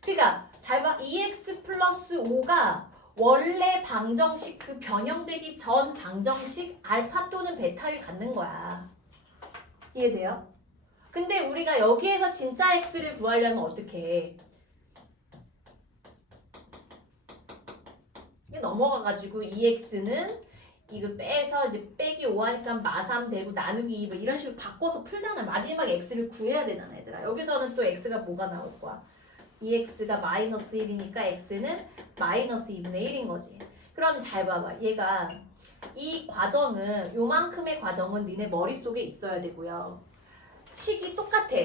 그러니까 잘 봐. 2x 플러스 5가 원래 방정식 그 변형되기 전 방정식 알파 또는 베타를 갖는 거야. 이해돼요? 근데 우리가 여기에서 진짜 x를 구하려면 어떻게 해? 이게 넘어가가지고 2x는 이거 빼서 이제 빼기 5 하니까 마3 되고 나누기 2 뭐 이런 식으로 바꿔서 풀잖아. 마지막에 x를 구해야 되잖아 얘들아. 여기서는 또 x가 뭐가 나올 거야? 2x가 마이너스 1이니까 x는 마이너스 2분의 1인 거지. 그럼 잘 봐봐. 얘가 이 과정은 요만큼의 과정은 니네 머릿속에 있어야 되고요. 식이 똑같아.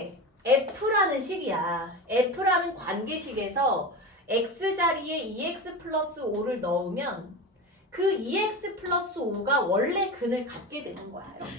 f라는 식이야. f라는 관계식에서 x 자리에 2x 플러스 5를 넣으면 그 2x 플러스 5가 원래 근을 갖게 되는 거야. 이렇게.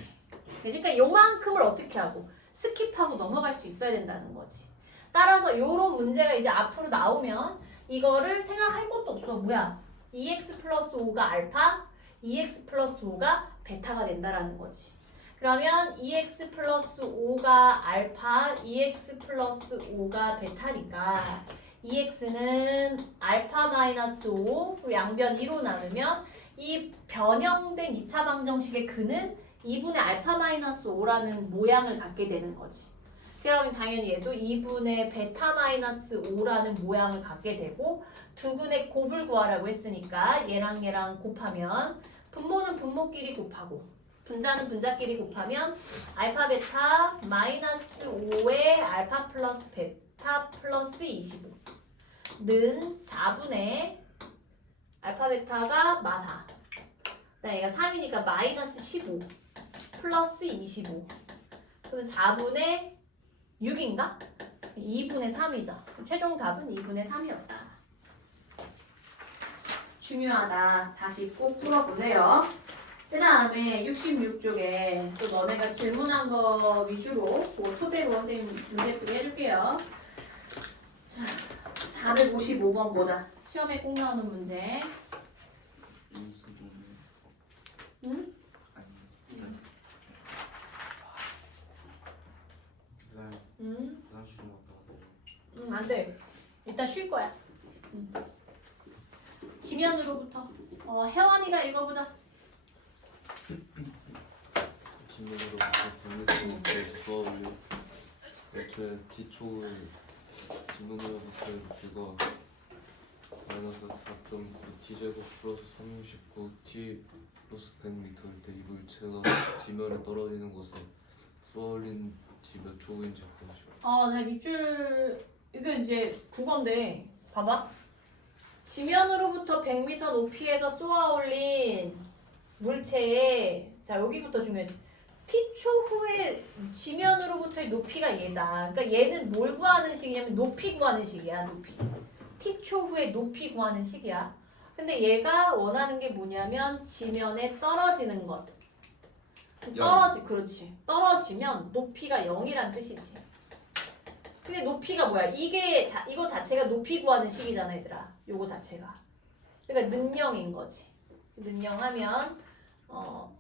그러니까 요만큼을 어떻게 하고 스킵하고 넘어갈 수 있어야 된다는 거지. 따라서 요런 문제가 이제 앞으로 나오면 이거를 생각할 것도 없어. 뭐야? 2x 플러스 5가 알파, 2x 플러스 5가 베타가 된다라는 거지. 그러면 2x 플러스 5가 알파, 2x 플러스 5가 베타니까 2x는 알파 마이너스 5 양변 2로 나누면 이 변형된 2차 방정식의 근은 2분의 알파 마이너스 5라는 모양을 갖게 되는 거지. 그러면 당연히 얘도 2분의 베타 마이너스 5라는 모양을 갖게 되고 두근의 곱을 구하라고 했으니까 얘랑 얘랑 곱하면 분모는 분모끼리 곱하고 분자는 분자끼리 곱하면 알파 베타 마이너스 5의 알파 플러스 베타 플러스 25는 4분의 알파 베타가 마사 얘가 3이니까 마이너스 15 플러스 25 그러면 4분의 6인가? 2분의 3이죠. 최종 답은 2분의 3이었다. 중요하다. 다시 꼭 풀어보세요. 그 다음에 66쪽에 또 너네가 질문한 거 위주로 그 토대로 선생님 문제풀이 해줄게요. 자, 455번 보자. 시험에 꼭 나오는 문제. 응? 응? 화장실 좀 갔다 와서. 응, 안 돼. 일단 쉴 거야. 응. 지면으로부터. 혜원이가 읽어보자. 지면으로 병력성 수업을 애초에 기초의 진동으로부터 높이가 마이너스 4.9t 제곱 플러스 39t 플러스 100m일 때 이걸 제가 지면에 떨어지는 것에 쏘아올린 뒤 몇 초인지 보시오. 네, 밑줄 이게 이제 국어인데 봐봐. 지면으로부터 100m 높이에서 쏘아올린 물체에 자 여기부터 중요하지. t초 후에 지면으로부터의 높이가 얘다. 그러니까 얘는 뭘 구하는 식이냐면 높이 구하는 식이야. 높이. t초 후에 높이 구하는 식이야. 근데 얘가 원하는 게 뭐냐면 지면에 떨어지는 것. 그렇지. 떨어지면 높이가 0이란 뜻이지. 근데 높이가 뭐야? 이거 자체가 높이 구하는 식이잖아, 얘들아. 요거 자체가. 그러니까 능령인 거지. 능령하면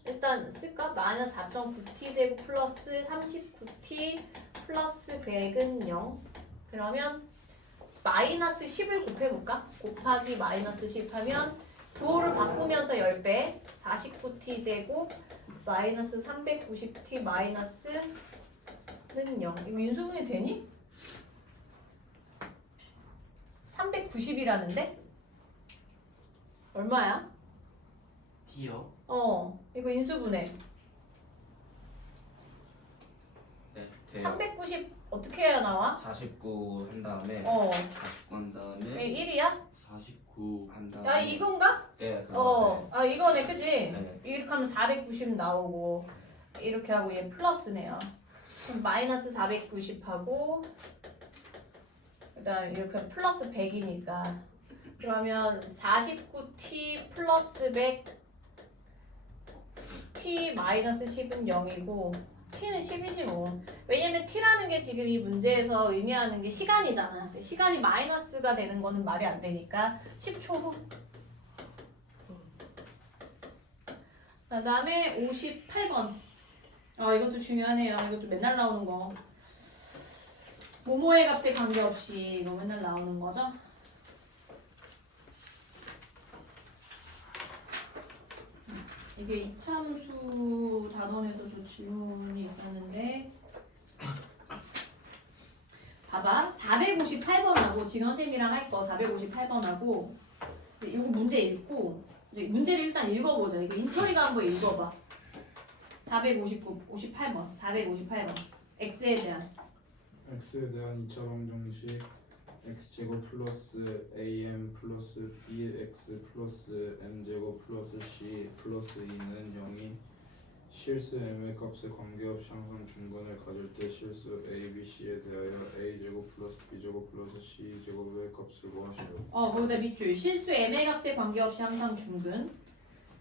일단 쓸까? 마이너스 4.9t 제곱 플러스 39t 플러스 100은 0. 그러면 마이너스 10을 곱해볼까? 곱하기 마이너스 10 하면 부호를 바꾸면서 10배 49t 제곱 마이너스 390t 마이너스는 0. 이거 인수분해 되니? 390이라는데? 얼마야? T요? 이거 인수분해. 네, 390 어떻게 해야 나와? 49 한 다음에 49 한 다음에 1이야? 49 한 다음에 야 이건가? 예, 이거네 그지? 네. 이렇게 하면 490 나오고 이렇게 하고 얘 플러스네요. 그럼 마이너스 490하고 그 다음 이렇게 플러스 100이니까 그러면 49t 플러스 100 t 마이너스 10은 0이고 t는 10이지 뭐. 왜냐면 t라는 게 지금 이 문제에서 의미하는 게 시간이잖아. 시간이 마이너스가 되는 거는 말이 안 되니까 10초 후. 그 다음에 58번. 이것도 중요하네요. 이것도 맨날 나오는 거. 모모의 값에 관계없이 이거 맨날 나오는 거죠. 이게 이참수 단원에서도 질문이 있었는데 봐봐 458번하고 지금 선생님이랑 할 거 458번하고 이거 문제 읽고 이제 문제를 일단 읽어보자. 이거 인철이가 한번 읽어봐. 458번 x에 대한 x에 대한 2차 방정식 x제곱 플러스 am 플러스 bx 플러스 m제곱 플러스 c 플러스 2는 0이 실수 m의 값에 관계없이 항상 중근을 가질 때 실수 a, b, c에 대하여 a제곱 플러스 b제곱 플러스 c제곱의 값을 구하시오. 거기다 밑줄 실수 m의 값에 관계없이 항상 중근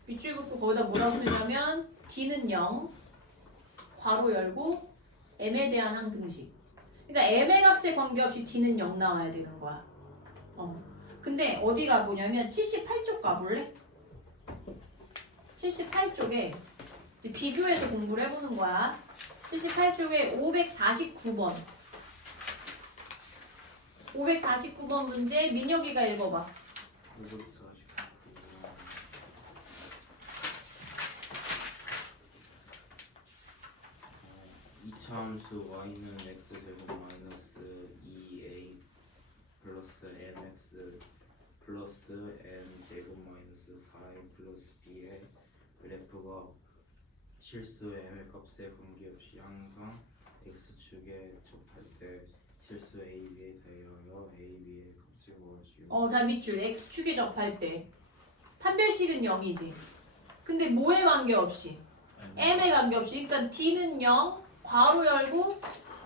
밑줄 긋고 거기다 뭐라고 쓰냐면 d는 0 괄호 열고 m에 대한 항등식. 그러니까 m의 값에 관계없이 d는 0 나와야 되는 거야. 근데 어디 가보냐면 78쪽 가볼래? 78쪽에 이제 비교해서 공부를 해보는 거야. 78쪽에 549번 549번 문제 민혁이가 읽어봐. 549 549 2차 함수 y는 x제곱 마이너스 2a 플러스 mx 플러스 m제곱 마이너스 4a 플러스 b의 그래프가 실수 m의 값에 관계없이 항상 x축에 접할 때 실수 ab에 대하여 ab의 값을 구하시오. 자 밑줄 x축에 접할 때 판별식은 0이지. 근데 뭐에 관계없이? m에 관계없이. 그러니까 d는 0, 괄호 열고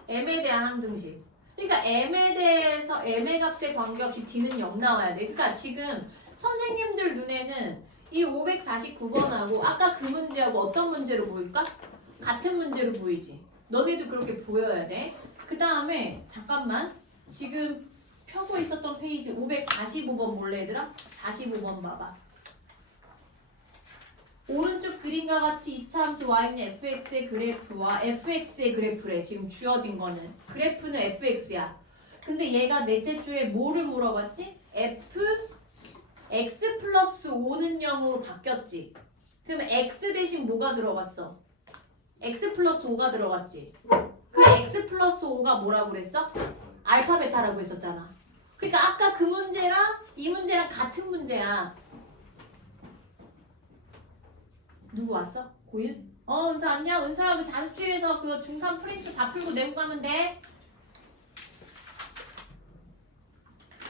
m에 대한 항등식. 그러니까 m에 대해서 m의 값에 관계없이 d는 0 나와야 돼. 그러니까 지금 선생님들 눈에는 이 549번하고 아까 그 문제하고 어떤 문제로 보일까? 같은 문제로 보이지. 너네도 그렇게 보여야 돼. 그 다음에 잠깐만 지금 펴고 있었던 페이지 545번 몰래 얘들아? 45번 봐봐. 오른쪽 그림과 같이 2차 함수 y는 fx의 그래프와 fx의 그래프래. 지금 주어진 거는 그래프는 fx야. 근데 얘가 넷째 줄에 뭐를 물어봤지? x 플러스 5는 0으로 바뀌었지. 그럼 x 대신 뭐가 들어갔어? x 플러스 5가 들어갔지. 그 x 플러스 5가 뭐라고 그랬어? 알파 베타라고 했었잖아. 그러니까 아까 그 문제랑 이 문제랑 같은 문제야. 누구 왔어? 고윤? 은서 안녕. 은서야 그 자습실에서 그 중3 프린트 다 풀고 내고 가면 돼.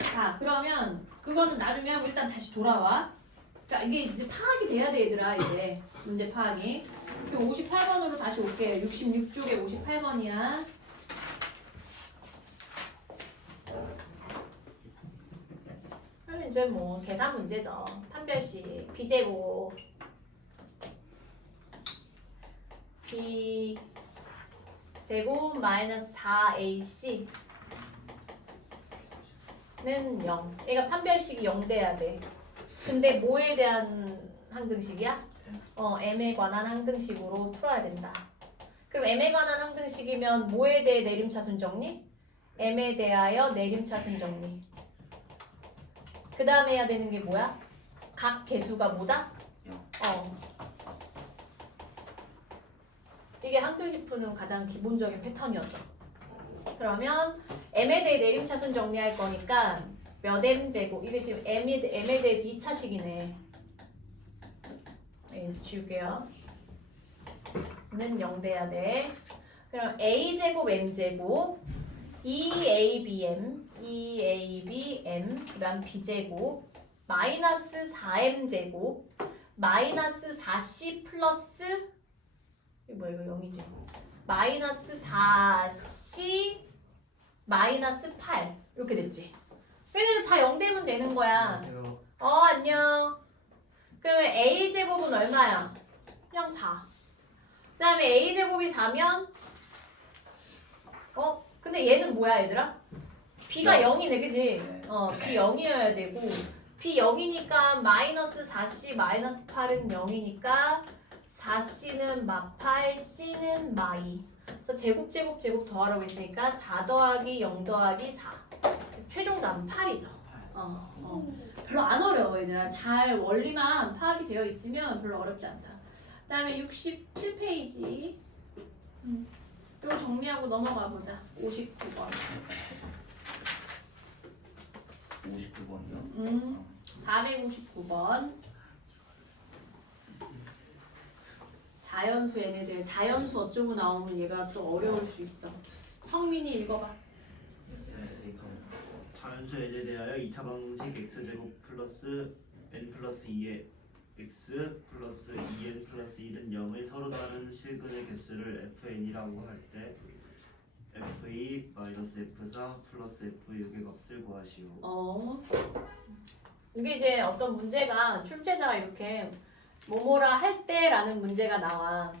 자 그러면 그거는 나중에 하고 일단 다시 돌아와. 자 이게 이제 파악이 돼야 돼 얘들아. 이제 문제 파악이. 그럼 58번으로 다시 올게요. 66쪽에 58번이야. 그럼 이제 뭐 계산 문제죠. 판별식 b제곱 b제곱 마이너스 4ac 는 0. 얘가 판별식이 0 돼야 돼. 근데 뭐에 대한 항등식이야? m에 관한 항등식으로 풀어야 된다. 그럼 m에 관한 항등식이면 뭐에 대해 내림차순 정리? m에 대하여 내림차순 정리. 그 다음에 해야 되는 게 뭐야? 각 개수가 뭐다? 이게 항등식 푸는 가장 기본적인 패턴이었죠. 그러면 m에 대해 내림차순 정리할 거니까 몇 m제곱, 이게 지금 m에 대해서 2차식이네. 여기서 지울게요. 는 0 돼야 돼. 그럼 a제곱 m제곱 2abm 그 다음 b제곱 마이너스 4m제곱 마이너스 4c 플러스 이거 뭐야 이거 0이지 마이너스 4c 마이너스 8 이렇게 됐지. 얘네들 다 0 되면 되는 거야. 안녕. 그러면 a제곱은 얼마야? 그냥 4. 그 다음에 a제곱이 4면 근데 얘는 뭐야 얘들아? b가 0이네 그지? b 0이어야 되고 b 0이니까 마이너스 4c 마이너스 8은 0이니까 4c는 마8 c는 마2 그래서 제곱 더하라고 했으니까 4 더하기 0 더하기 4 최종답은 8이죠. 별로 안 어려워 얘들아. 잘 원리만 파악이 되어 있으면 별로 어렵지 않다. 그 다음에 67페이지 이거 정리하고 넘어가 보자. 59번 59번이요? 459번 자연수 얘네들 자연수 어쩌고 나오면 얘가 또 어려울 수 있어. 성민이 읽어봐. 자연수 n에 대하여 2차 방정식 x제곱 플러스 n 플러스 2의 x 플러스 2n 플러스 1은 0의 서로 다른 실근의 개수를 fn이라고 할 때 f2 마이너스 f4 플러스 f6의 값을 구하시오. 이게 이제 어떤 문제가 출제자가 이렇게 뭐뭐라 할 때라는 문제가 나와.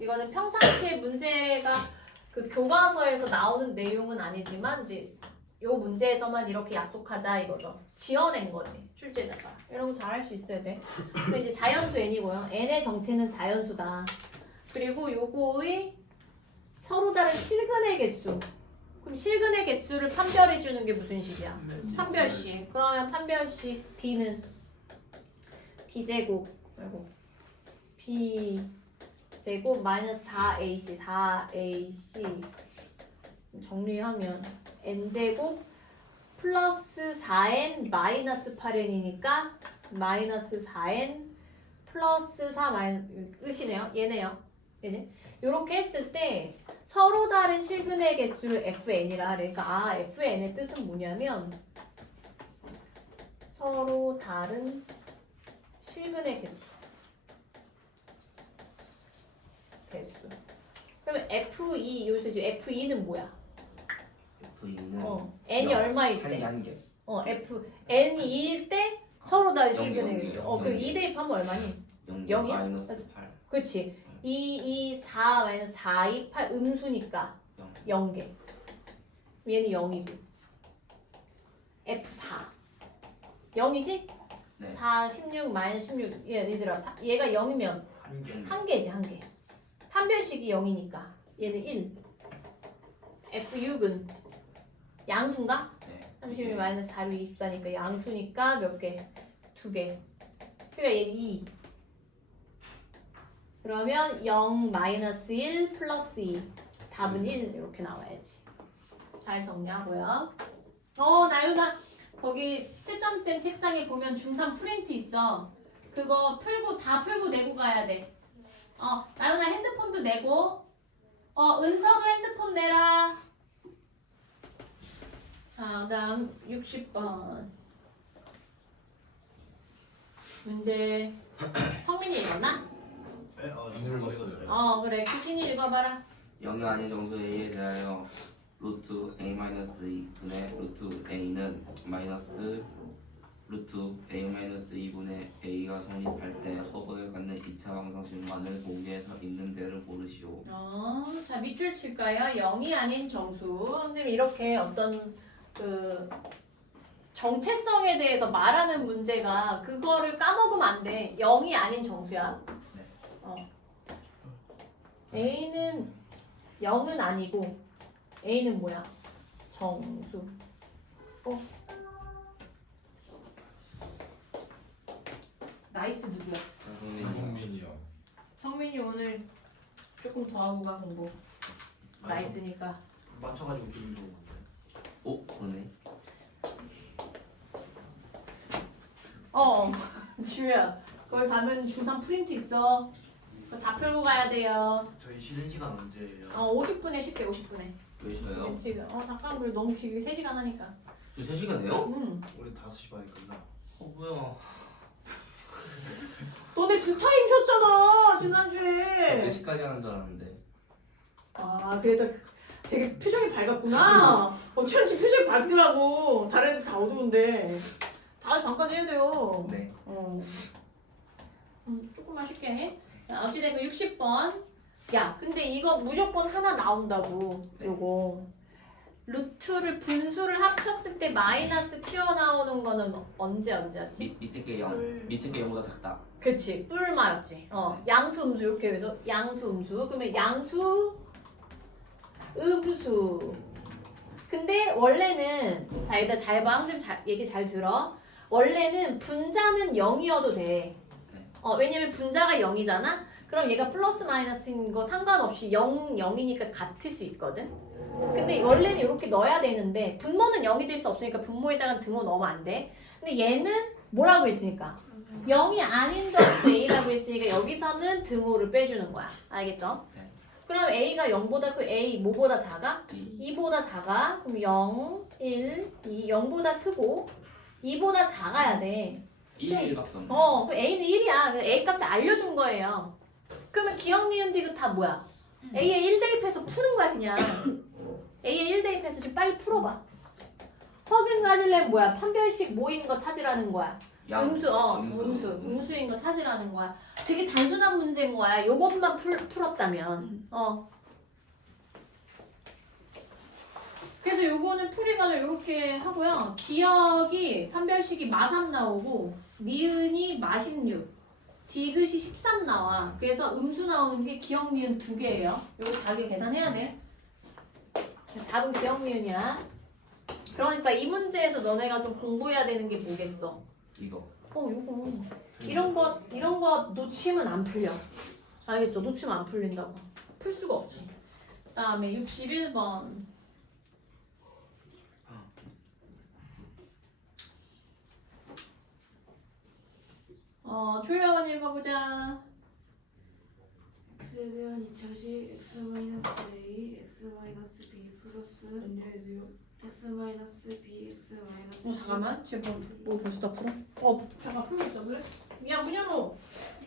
이거는 평상시에 문제가 그 교과서에서 나오는 내용은 아니지만 이제 요 문제에서만 이렇게 약속하자 이거죠. 지어낸 거지 출제자가. 이런 거 잘할 수 있어야 돼. 근데 이제 자연수 n이고요. n의 정체는 자연수다. 그리고 요거의 서로 다른 실근의 개수. 그럼 실근의 개수를 판별해 주는 게 무슨 식이야? 판별식. 그러면 판별식 D는 b제곱 말고 b제곱 제곱 마이너스 4ac 4ac 정리하면 n제곱 플러스 4n 마이너스 8n이니까 마이너스 4n 플러스 4 마이너스 끝이네요. 얘네요. 이제 요렇게 했을 때 서로 다른 실근의 개수를 fn이라 하래. 그러니까 fn의 뜻은 뭐냐면 서로 다른 실근의 개수. 그러면 F2 여기서 지금 F2는 뭐야? V는 n이 얼마일 때? 한 개. n이 2일 때 서로 다른 영, 실근의 영, 개수. 영, 그럼 영. 2 대입하면 얼마니? 0, 영이야? 마이너스 8. 그치. 2, 4, 마이너스 4, 2, 8 음수니까 0. 0개. 얘는 0이고. F4. 0이지? 네. 4, 16, 마이너스 16. 얘들아, 얘가 0이면 한개 한 개지, 한 개. 판별식이 0이니까 얘는 1. F6은 양수인가? 네. 36 마이너스 4, 24니까 양수니까 몇 개? 2개. 그러니까 얘 2. 그러면 0 마이너스 1 플러스 2. 답은 1 이렇게 나와야지. 잘 정리하고요. 나윤아 거기 채점쌤 책상에 보면 중3 프린트 있어. 그거 풀고 다 풀고 내고 가야 돼. 나윤아 핸드폰도 내고. 은서도 핸드폰 내라. 다음 60번 문제. 성민이 읽었나? 네? 저 안 읽었어요. 그래. 규진이 읽어봐라. 0이 아닌 정수 A에 대하여 루트 A-2분의 루트 A는 마이너스 루트 A-2분의 A가 성립할 때 허브를 갖는 2차 방정식만을 공개해서 있는 데를 고르시오. 자 밑줄 칠까요? 0이 아닌 정수. 선생님 이렇게 어떤 그 정체성에 대해서 말하는 문제가 그거를 까먹으면 안 돼. 0이 아닌 정수야. A는 0은 아니고 A는 뭐야? 정수. 나이스 누구야? 성민이요. 성민이 오늘 조금 더 하고 가 공부. 나이스니까. 맞춰가지고 기분 좋은 건데. 그러네. 지우야. 거기 가면 중3 프린트 있어. 그거 다 풀고 가야 돼요. 저희 쉬는 시간 언제예요? 50분에 쉴게 50분에. 왜 쉬어요? 지금 잠깐 그래 너무 길게 3시간 하니까. 저 3시간 해요? 우리 5시 반에 끝나. 뭐야. 너네 2타임 쉬었잖아 저 지난주에. 4시까지 하는 줄 알았는데. 그래서 되게 표정이 밝았구나. 어쩐지 표정이 밝더라고. 다른 애들 다 어두운데. 5시 반까지 해야 돼요. 네. 조금만 쉴게. 자, 어찌됐건 60번. 야, 근데 이거 무조건 하나 나온다고. 네. 요거. 루트를 분수를 합쳤을 때 마이너스 튀어나오는 거는 언제였지? 밑에 게 0. 밑에 게 0보다 작다. 그치. 뿔마였지. 양수, 음수 이렇게 해서 양수, 음수. 그러면 양수, 음수. 근데 원래는 자 일단 잘 봐. 선생님 얘기 잘 들어. 원래는 분자는 0이어도 돼. 왜냐면 분자가 0이잖아? 그럼 얘가 플러스 마이너스인 거 상관없이 0, 0이니까 같을 수 있거든? 근데 원래는 이렇게 넣어야 되는데 분모는 0이 될 수 없으니까 분모에다가 등호 넣으면 안 돼. 근데 얘는 뭐라고 했으니까? 0이 아닌 정수 A라고 했으니까 여기서는 등호를 빼주는 거야. 알겠죠? 네. 그럼 A가 0보다 크 A 뭐보다 작아? 2. 2보다 작아. 그럼 0, 1, 2, 0보다 크고 2보다 작아야 돼. 1밖에 없네. 그럼 A는 1이야. A 값을 알려준 거예요. 그러면 기억, 니은, 디귿 다 뭐야? A에 1 대입해서 푸는 거야 그냥. A에 1 대입해서 지금 빨리 풀어봐. 확인 가지려면 뭐야? 판별식 뭐인 거 찾으라는 거야. 음수인 거 찾으라는 거야. 되게 단순한 문제인 거야. 요것만 풀었다면. 그래서 요거는 풀이가를 이렇게 하고요. 기억이 판별식이 마3 나오고 니은이 마16, 디귿이 13 나와. 그래서 음수 나오는 게 기억, 니은 2개예요. 요거 자기 계산해야 돼. 답은 기억, 니은이야. 그러니까 이 문제에서 너네가 좀 공부해야 되는 게 뭐겠어? 이거. 요거. 이런 거 놓치면 안 풀려. 알겠죠? 놓치면 안 풀린다고. 풀 수가 없지. 그 다음에 61번. 조연 읽어보자. x에 대한 2차식 x-a x-b 플러스 안녕하세요. x-b x-c 잠깐만. 쟤 뭐 벌써 다 풀어? 잠깐 풀고 있어. 그래? 야, 문현아. 너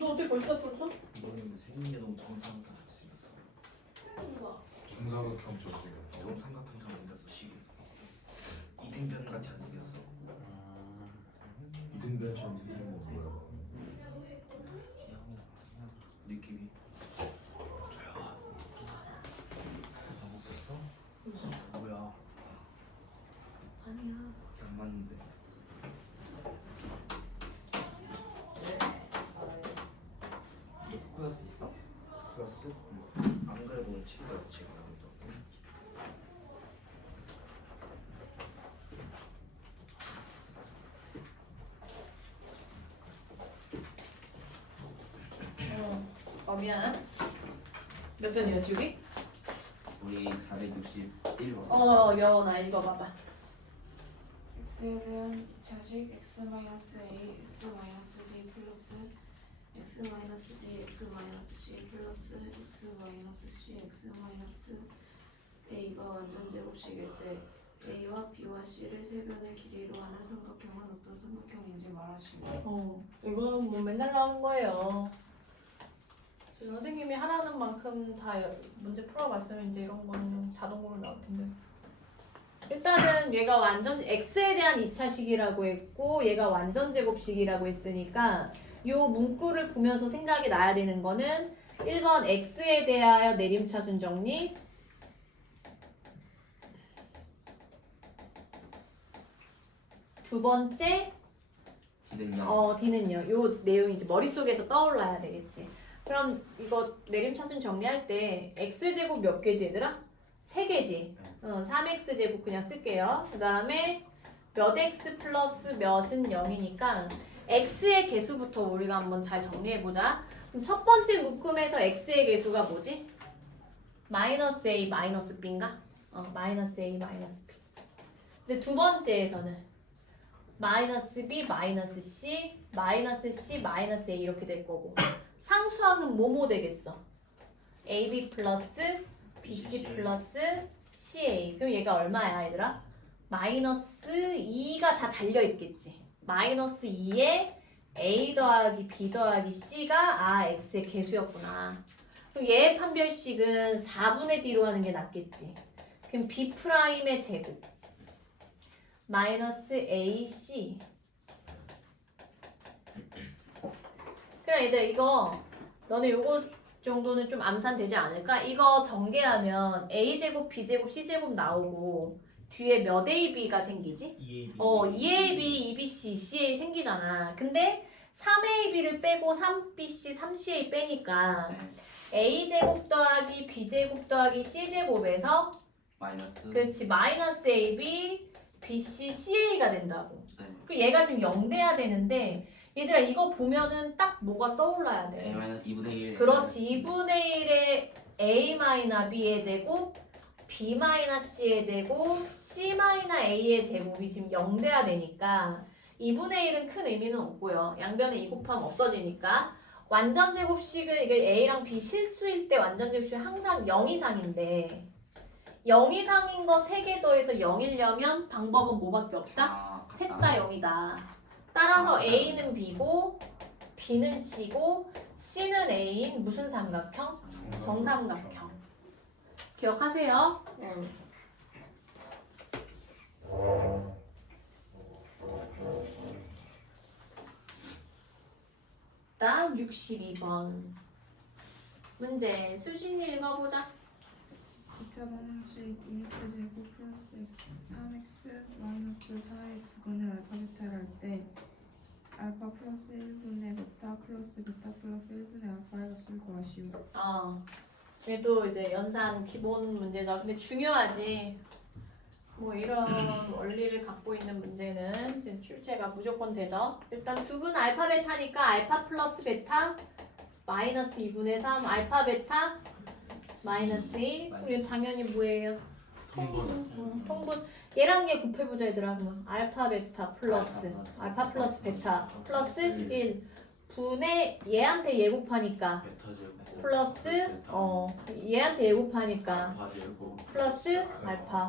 어떻게 벌써 다 풀었어? 너는 생긴 게 너무 정상적으로 생겼어. 정사각형 저쪽에. 정삼각형처럼 생겼어. 시계. 이등변 같이 안 생겼어. 이등변처럼 생긴 거 뭐야? 느낌이. 뭐야? 아니야. 안 맞는데. 플러스 있어? 플러스? 안 그래도 오늘 친구가 지금 나오고 있더라고. 미안. 몇 편이야, 지우기? 우리 461번. 여나 읽어봐봐. x에 대한 2차식 x-a x-b 플러스 x-b x-c 플러스 x-c x-a가 완전 제곱식일 때 a와 b와 c를 세 변의 길이로 하는 삼각형은 어떤 삼각형인지 말하시오. 이거 뭐 맨날 나오는 거예요. 선생님이 하라는 만큼 다 문제 풀어봤으면 이제 이런 거는 자동으로 나올 텐데. 일단은 얘가 완전 x에 대한 2차식이라고 했고 얘가 완전 제곱식이라고 했으니까 요 문구를 보면서 생각이 나야 되는 거는 1번 x에 대하여 내림차순 정리, 두 번째 D는요? D는요. 요 내용이 이제 머릿속에서 떠올라야 되겠지. 그럼 이거 내림차순 정리할 때 x제곱 몇 개지 얘들아? 3개지. 3x제곱 그냥 쓸게요. 그 다음에 몇 x 플러스 몇은 0이니까 x의 개수부터 우리가 한번 잘 정리해보자. 그럼 첫 번째 묶음에서 x의 개수가 뭐지? 마이너스 a 마이너스 b인가? 마이너스 a 마이너스 b. 근데 두 번째에서는 마이너스 b 마이너스 c 마이너스 c 마이너스 a 이렇게 될 거고 상수항은 뭐뭐 되겠어? ab 플러스 bc 플러스 ca. 그럼 얘가 얼마야 얘들아? 마이너스 2가 다 달려있겠지. 마이너스 2에 a 더하기 b 더하기 c가 x의 개수였구나. 그럼 얘의 판별식은 4분의 d로 하는 게 낫겠지. 그럼 b 프라임의 제곱 마이너스 ac. 그래 얘들 이거 너네 요거 정도는 좀 암산되지 않을까? 이거 전개하면 a제곱 b제곱 c제곱 나오고 뒤에 몇 ab가 생기지? 2AB. 2ab, 2bc, ca 생기잖아. 근데 3ab를 빼고 3bc, 3ca 빼니까 a제곱 더하기 b제곱 더하기 c제곱에서 마이너스. 그렇지 마이너스 ab, bc, ca가 된다고. 네. 그 얘가 지금 0돼야 되는데 얘들아 이거 보면은 딱 뭐가 떠올라야 돼. A 마이너스 2분의 1. 그렇지 2분의 1의 a 마이너 b의 제곱 b 마이너 c의 제곱 c 마이너 a의 제곱이 지금 0돼야 되니까 2분의 1은 큰 의미는 없고요. 양변에 2 곱하면 없어지니까 완전 제곱식은 이게 a랑 b 실수일 때 완전 제곱식은 항상 0 이상인데 0 이상인 거 3개 더해서 0이려면 방법은 뭐밖에 없다? 셋 다 0이다. 따라서 a는 b고 b는 c고 c는 a인 무슨 삼각형? 정삼각형. 기억하세요? 다음 62번 문제 수진이 읽어보자. 2차 방정식 2x제곱 플러스 3x 마이너스 4의 두근을 알파 베타를 할 때 알파 플러스 1분의 베타 플러스 베타 플러스 1분의 알파의 값을 구하시오. 얘도 이제 연산 기본 문제죠. 근데 중요하지. 뭐 이런 원리를 갖고 있는 문제는 이제 출제가 무조건 되죠. 일단 두근 알파 베타니까 알파 플러스 베타 마이너스 2분의 3 알파 베타 마이너스 2 우리 당연히 뭐예요? 통분 얘랑 얘 곱해보자 얘들아. 그러면 알파 베타 플러스 알파 플러스 베타 플러스 1 분의 얘한테 얘 곱하니까 베타 제곱 플러스 얘한테 얘 곱하니까 알파 제곱 플러스 알파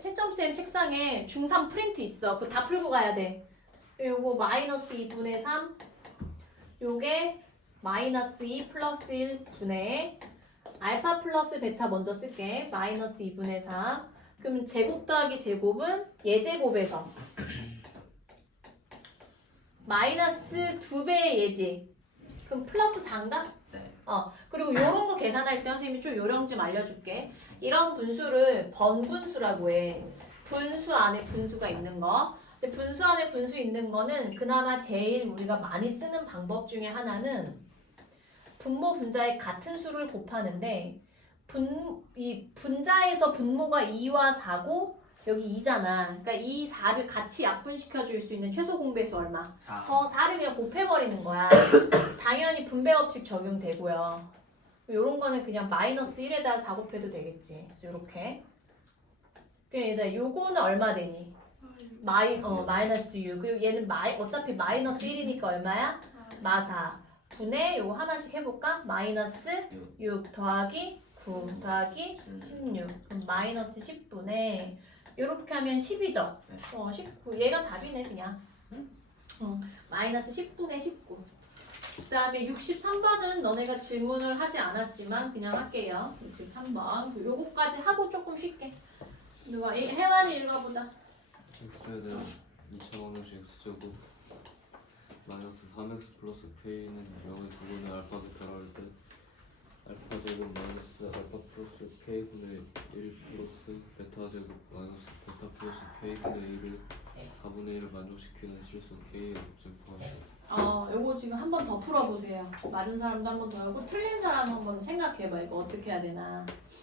채점쌤 책상에 중3 프린트 있어. 그거 다 풀고 가야 돼. 요거 마이너스 2분의 3 요게 마이너스 2 플러스 1 분의 알파 플러스 베타 먼저 쓸게. 마이너스 2분의 3 그럼 제곱 더하기 제곱은 예제곱에서 마이너스 2배의 예지 그럼 플러스 4인가? 네. 그리고 요런 거 계산할 때 선생님이 좀 요령 좀 알려줄게. 이런 분수를 번분수라고 해. 분수 안에 분수가 있는 거. 근데 분수 안에 분수 있는 거는 그나마 제일 우리가 많이 쓰는 방법 중에 하나는 분모 분자의 같은 수를 곱하는데 이 분자에서 분모가 2와 4고 여기 2잖아. 그러니까 이 4를 같이 약분시켜 줄 수 있는 최소 공배수 얼마? 4 4를 그냥 곱해버리는 거야. 당연히 분배 법칙 적용되고요. 요런 거는 그냥 마이너스 1에다가 4 곱해도 되겠지. 요렇게. 그러니까 요거는 얼마 되니? 마이너스 6. 그리고 얘는 어차피 마이너스 1이니까 얼마야? 마사. 분의 요거 하나씩 해볼까? 마이너스 6 더하기 9 더하기 16. 그럼 마이너스 10분의 요렇게 하면 10이죠? 19. 얘가 답이네 그냥. 마이너스 10분의 19. 그 다음에 63번은 너네가 질문을 하지 않았지만 그냥 할게요. 63번. 요거까지 하고 조금 쉽게. 누가 혜환이 읽어보자. x에 대한 2차원호식 x제곱 마이너스 3x 플러스 k는 0의 두분의 알파 베타를 할 때 알파 제곱 마이너스 알파 플러스 k분의 1 플러스 베타 제곱 마이너스 베타 플러스 k분의 1을 4분의 1을 만족시키는 실수 k의 곱셈 구하시오. 요거 지금 한 번 더 풀어보세요. 맞은 사람도 한 번 더 하고 틀린 사람 한 번 생각해봐. 이거 어떻게 해야 되나. 음.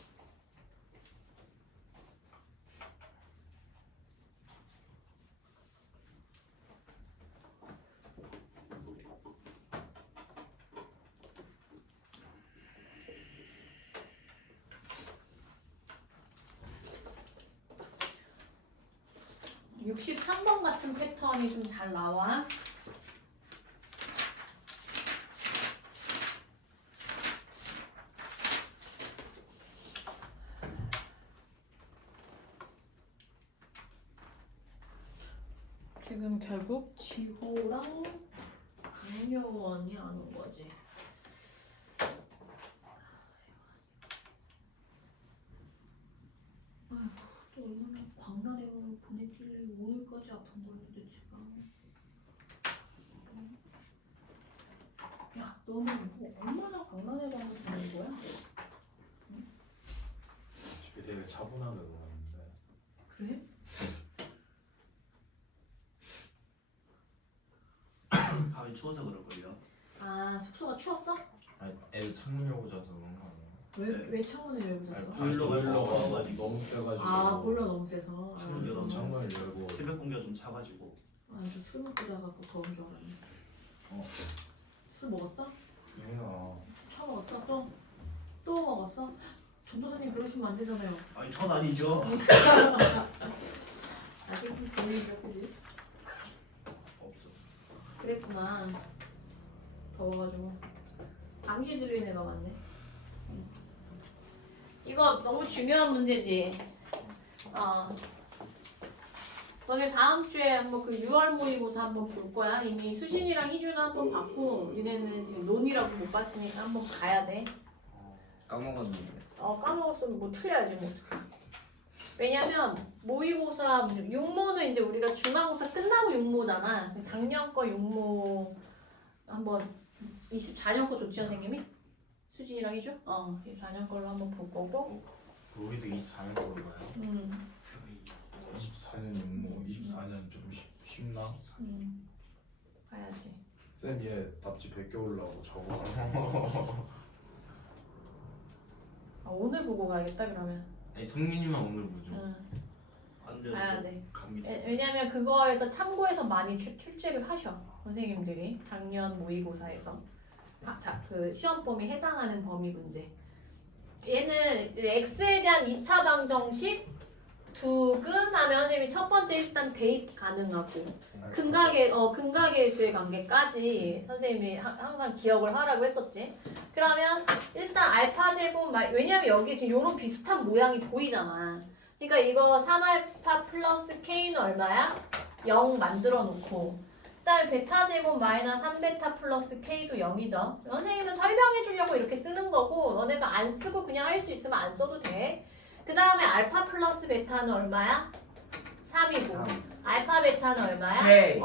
63번 같은 패턴이 좀 잘 나와. 지금 결국 지호랑 강요원이 안 온 거지. 아이고, 또 얼마나 광란행을 보내길래 오늘까지 아픈 거였는데 지금. 야, 너는 뭐 얼마나 광란행을 보낸 거야? 집에 되게 차분하게 놀았는데 그래? 밤이 추워서 그럴걸요. 아, 숙소가 추웠어? 아니 애들 창문 열고 자서 그런 거 아니야? 왜 창문을 열고 잤어? 보일러가 너무 세가지고 아, 보일러 너무 세서. 창문 아, 열어서. 창문을 열고 태백 공기가 좀 차가지고. 술 먹고 자갖고 더운 줄 알았네. 술 먹었어? 이민아 처먹었어? 또 먹었어? 전도사님 그러시면 안 되잖아요. 아니 전 아니죠. 아직도 보이죠, 그지? 없어. 그랬구나. 더워가지고 감기 들린 애가 많네. 이거 너무 중요한 문제지. 너네 다음 주에 한번 그 6월 모의고사 한번 볼 거야. 이미 수진이랑 희준은 한번 봤고, 니네는 지금 논이라고 못 봤으니까 한번 가야 돼. 까먹었는데. 까먹었으면 뭐 틀려야지 뭐. 왜냐면 모의고사 6모는 이제 우리가 중간고사 끝나고 6모잖아. 작년 거 6모 한번 24년 거 좋지 선생님이? 수진이랑 희준? 24년 걸로 한번 볼 거고. 우리도 24년 걸로 가요. 24년 뭐 24년 좀 쉽나? 가야지. 쌤 얘 답지 100개 올라고 적어. 오늘 보고 가야겠다 그러면. 아니 성민이만 오늘 보죠. 안 돼서 가야 돼. 갑니다. 왜냐면 그거에서 참고해서 많이 출제를 하셔. 선생님들이 작년 모의고사에서 그 시험 범위 해당하는 범위 문제. 얘는 이제 x에 대한 2차 방정식 두근하면 선생님이 첫 번째 일단 대입 가능하고 근각의 수의 관계까지 선생님이 항상 기억을 하라고 했었지. 그러면 일단 알파 제곱 왜냐면 여기 지금 이런 비슷한 모양이 보이잖아. 그러니까 이거 3알파 플러스 k는 얼마야? 0 만들어 놓고 그다음에 베타 제곱 마이너스 3베타 플러스 k도 0이죠. 선생님은 설명해 주려고 이렇게 쓰는 거고 너네가 안 쓰고 그냥 할 수 있으면 안 써도 돼. 그 다음에 알파 플러스 베타는 얼마야? 3이고 알파 베타는 얼마야? K.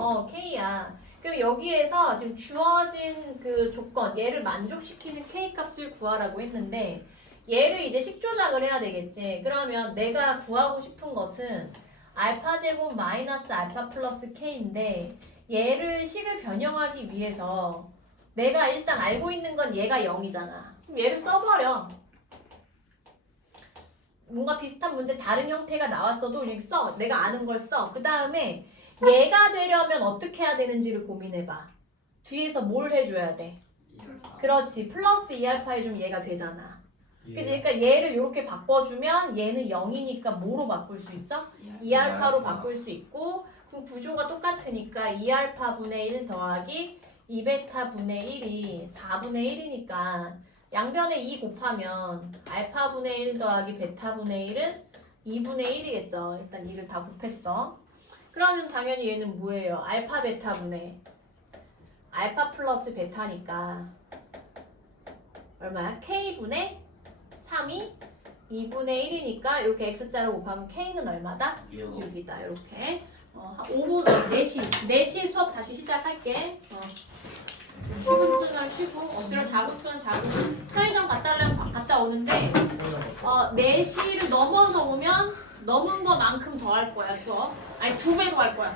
K야. 그럼 여기에서 지금 주어진 그 조건 얘를 만족시키는 K 값을 구하라고 했는데 얘를 이제 식 조작을 해야 되겠지. 그러면 내가 구하고 싶은 것은 알파 제곱 마이너스 알파 플러스 K인데 얘를 식을 변형하기 위해서 내가 일단 알고 있는 건 얘가 0이잖아. 그럼 얘를 써버려. 뭔가 비슷한 문제 다른 형태가 나왔어도 이렇게 써. 내가 아는 걸 써. 그 다음에 얘가 되려면 어떻게 해야 되는지를 고민해봐. 뒤에서 뭘 해줘야 돼? 그렇지. 플러스 2알파 해주면 얘가 되잖아. 그치? 그러니까 얘를 이렇게 바꿔주면 얘는 0이니까 뭐로 바꿀 수 있어? 2알파로 바꿀 수 있고 그럼 구조가 똑같으니까 2알파분의 1 더하기 2베타분의 1이 4분의 1이니까 양변에 2 곱하면 알파분의 1 더하기 베타분의 1은 2분의 1이겠죠. 일단 2를 다 곱했어. 그러면 당연히 얘는 뭐예요? 알파 베타분의 알파 플러스 베타니까 얼마야? K분의 3이 2분의 1이니까 이렇게 X자로 곱하면 K는 얼마다? 6이다. 이렇게 5분, 4시 수업 다시 시작할게. 쉬고 싶은 날 쉬고 엎드려 자고 싶은 날 자고 편의점 갔다 오려면 갔다 오는데 4시를 넘어서 오면 넘은 것만큼 더 할 거야 수업. 아니 2배로 할 거야.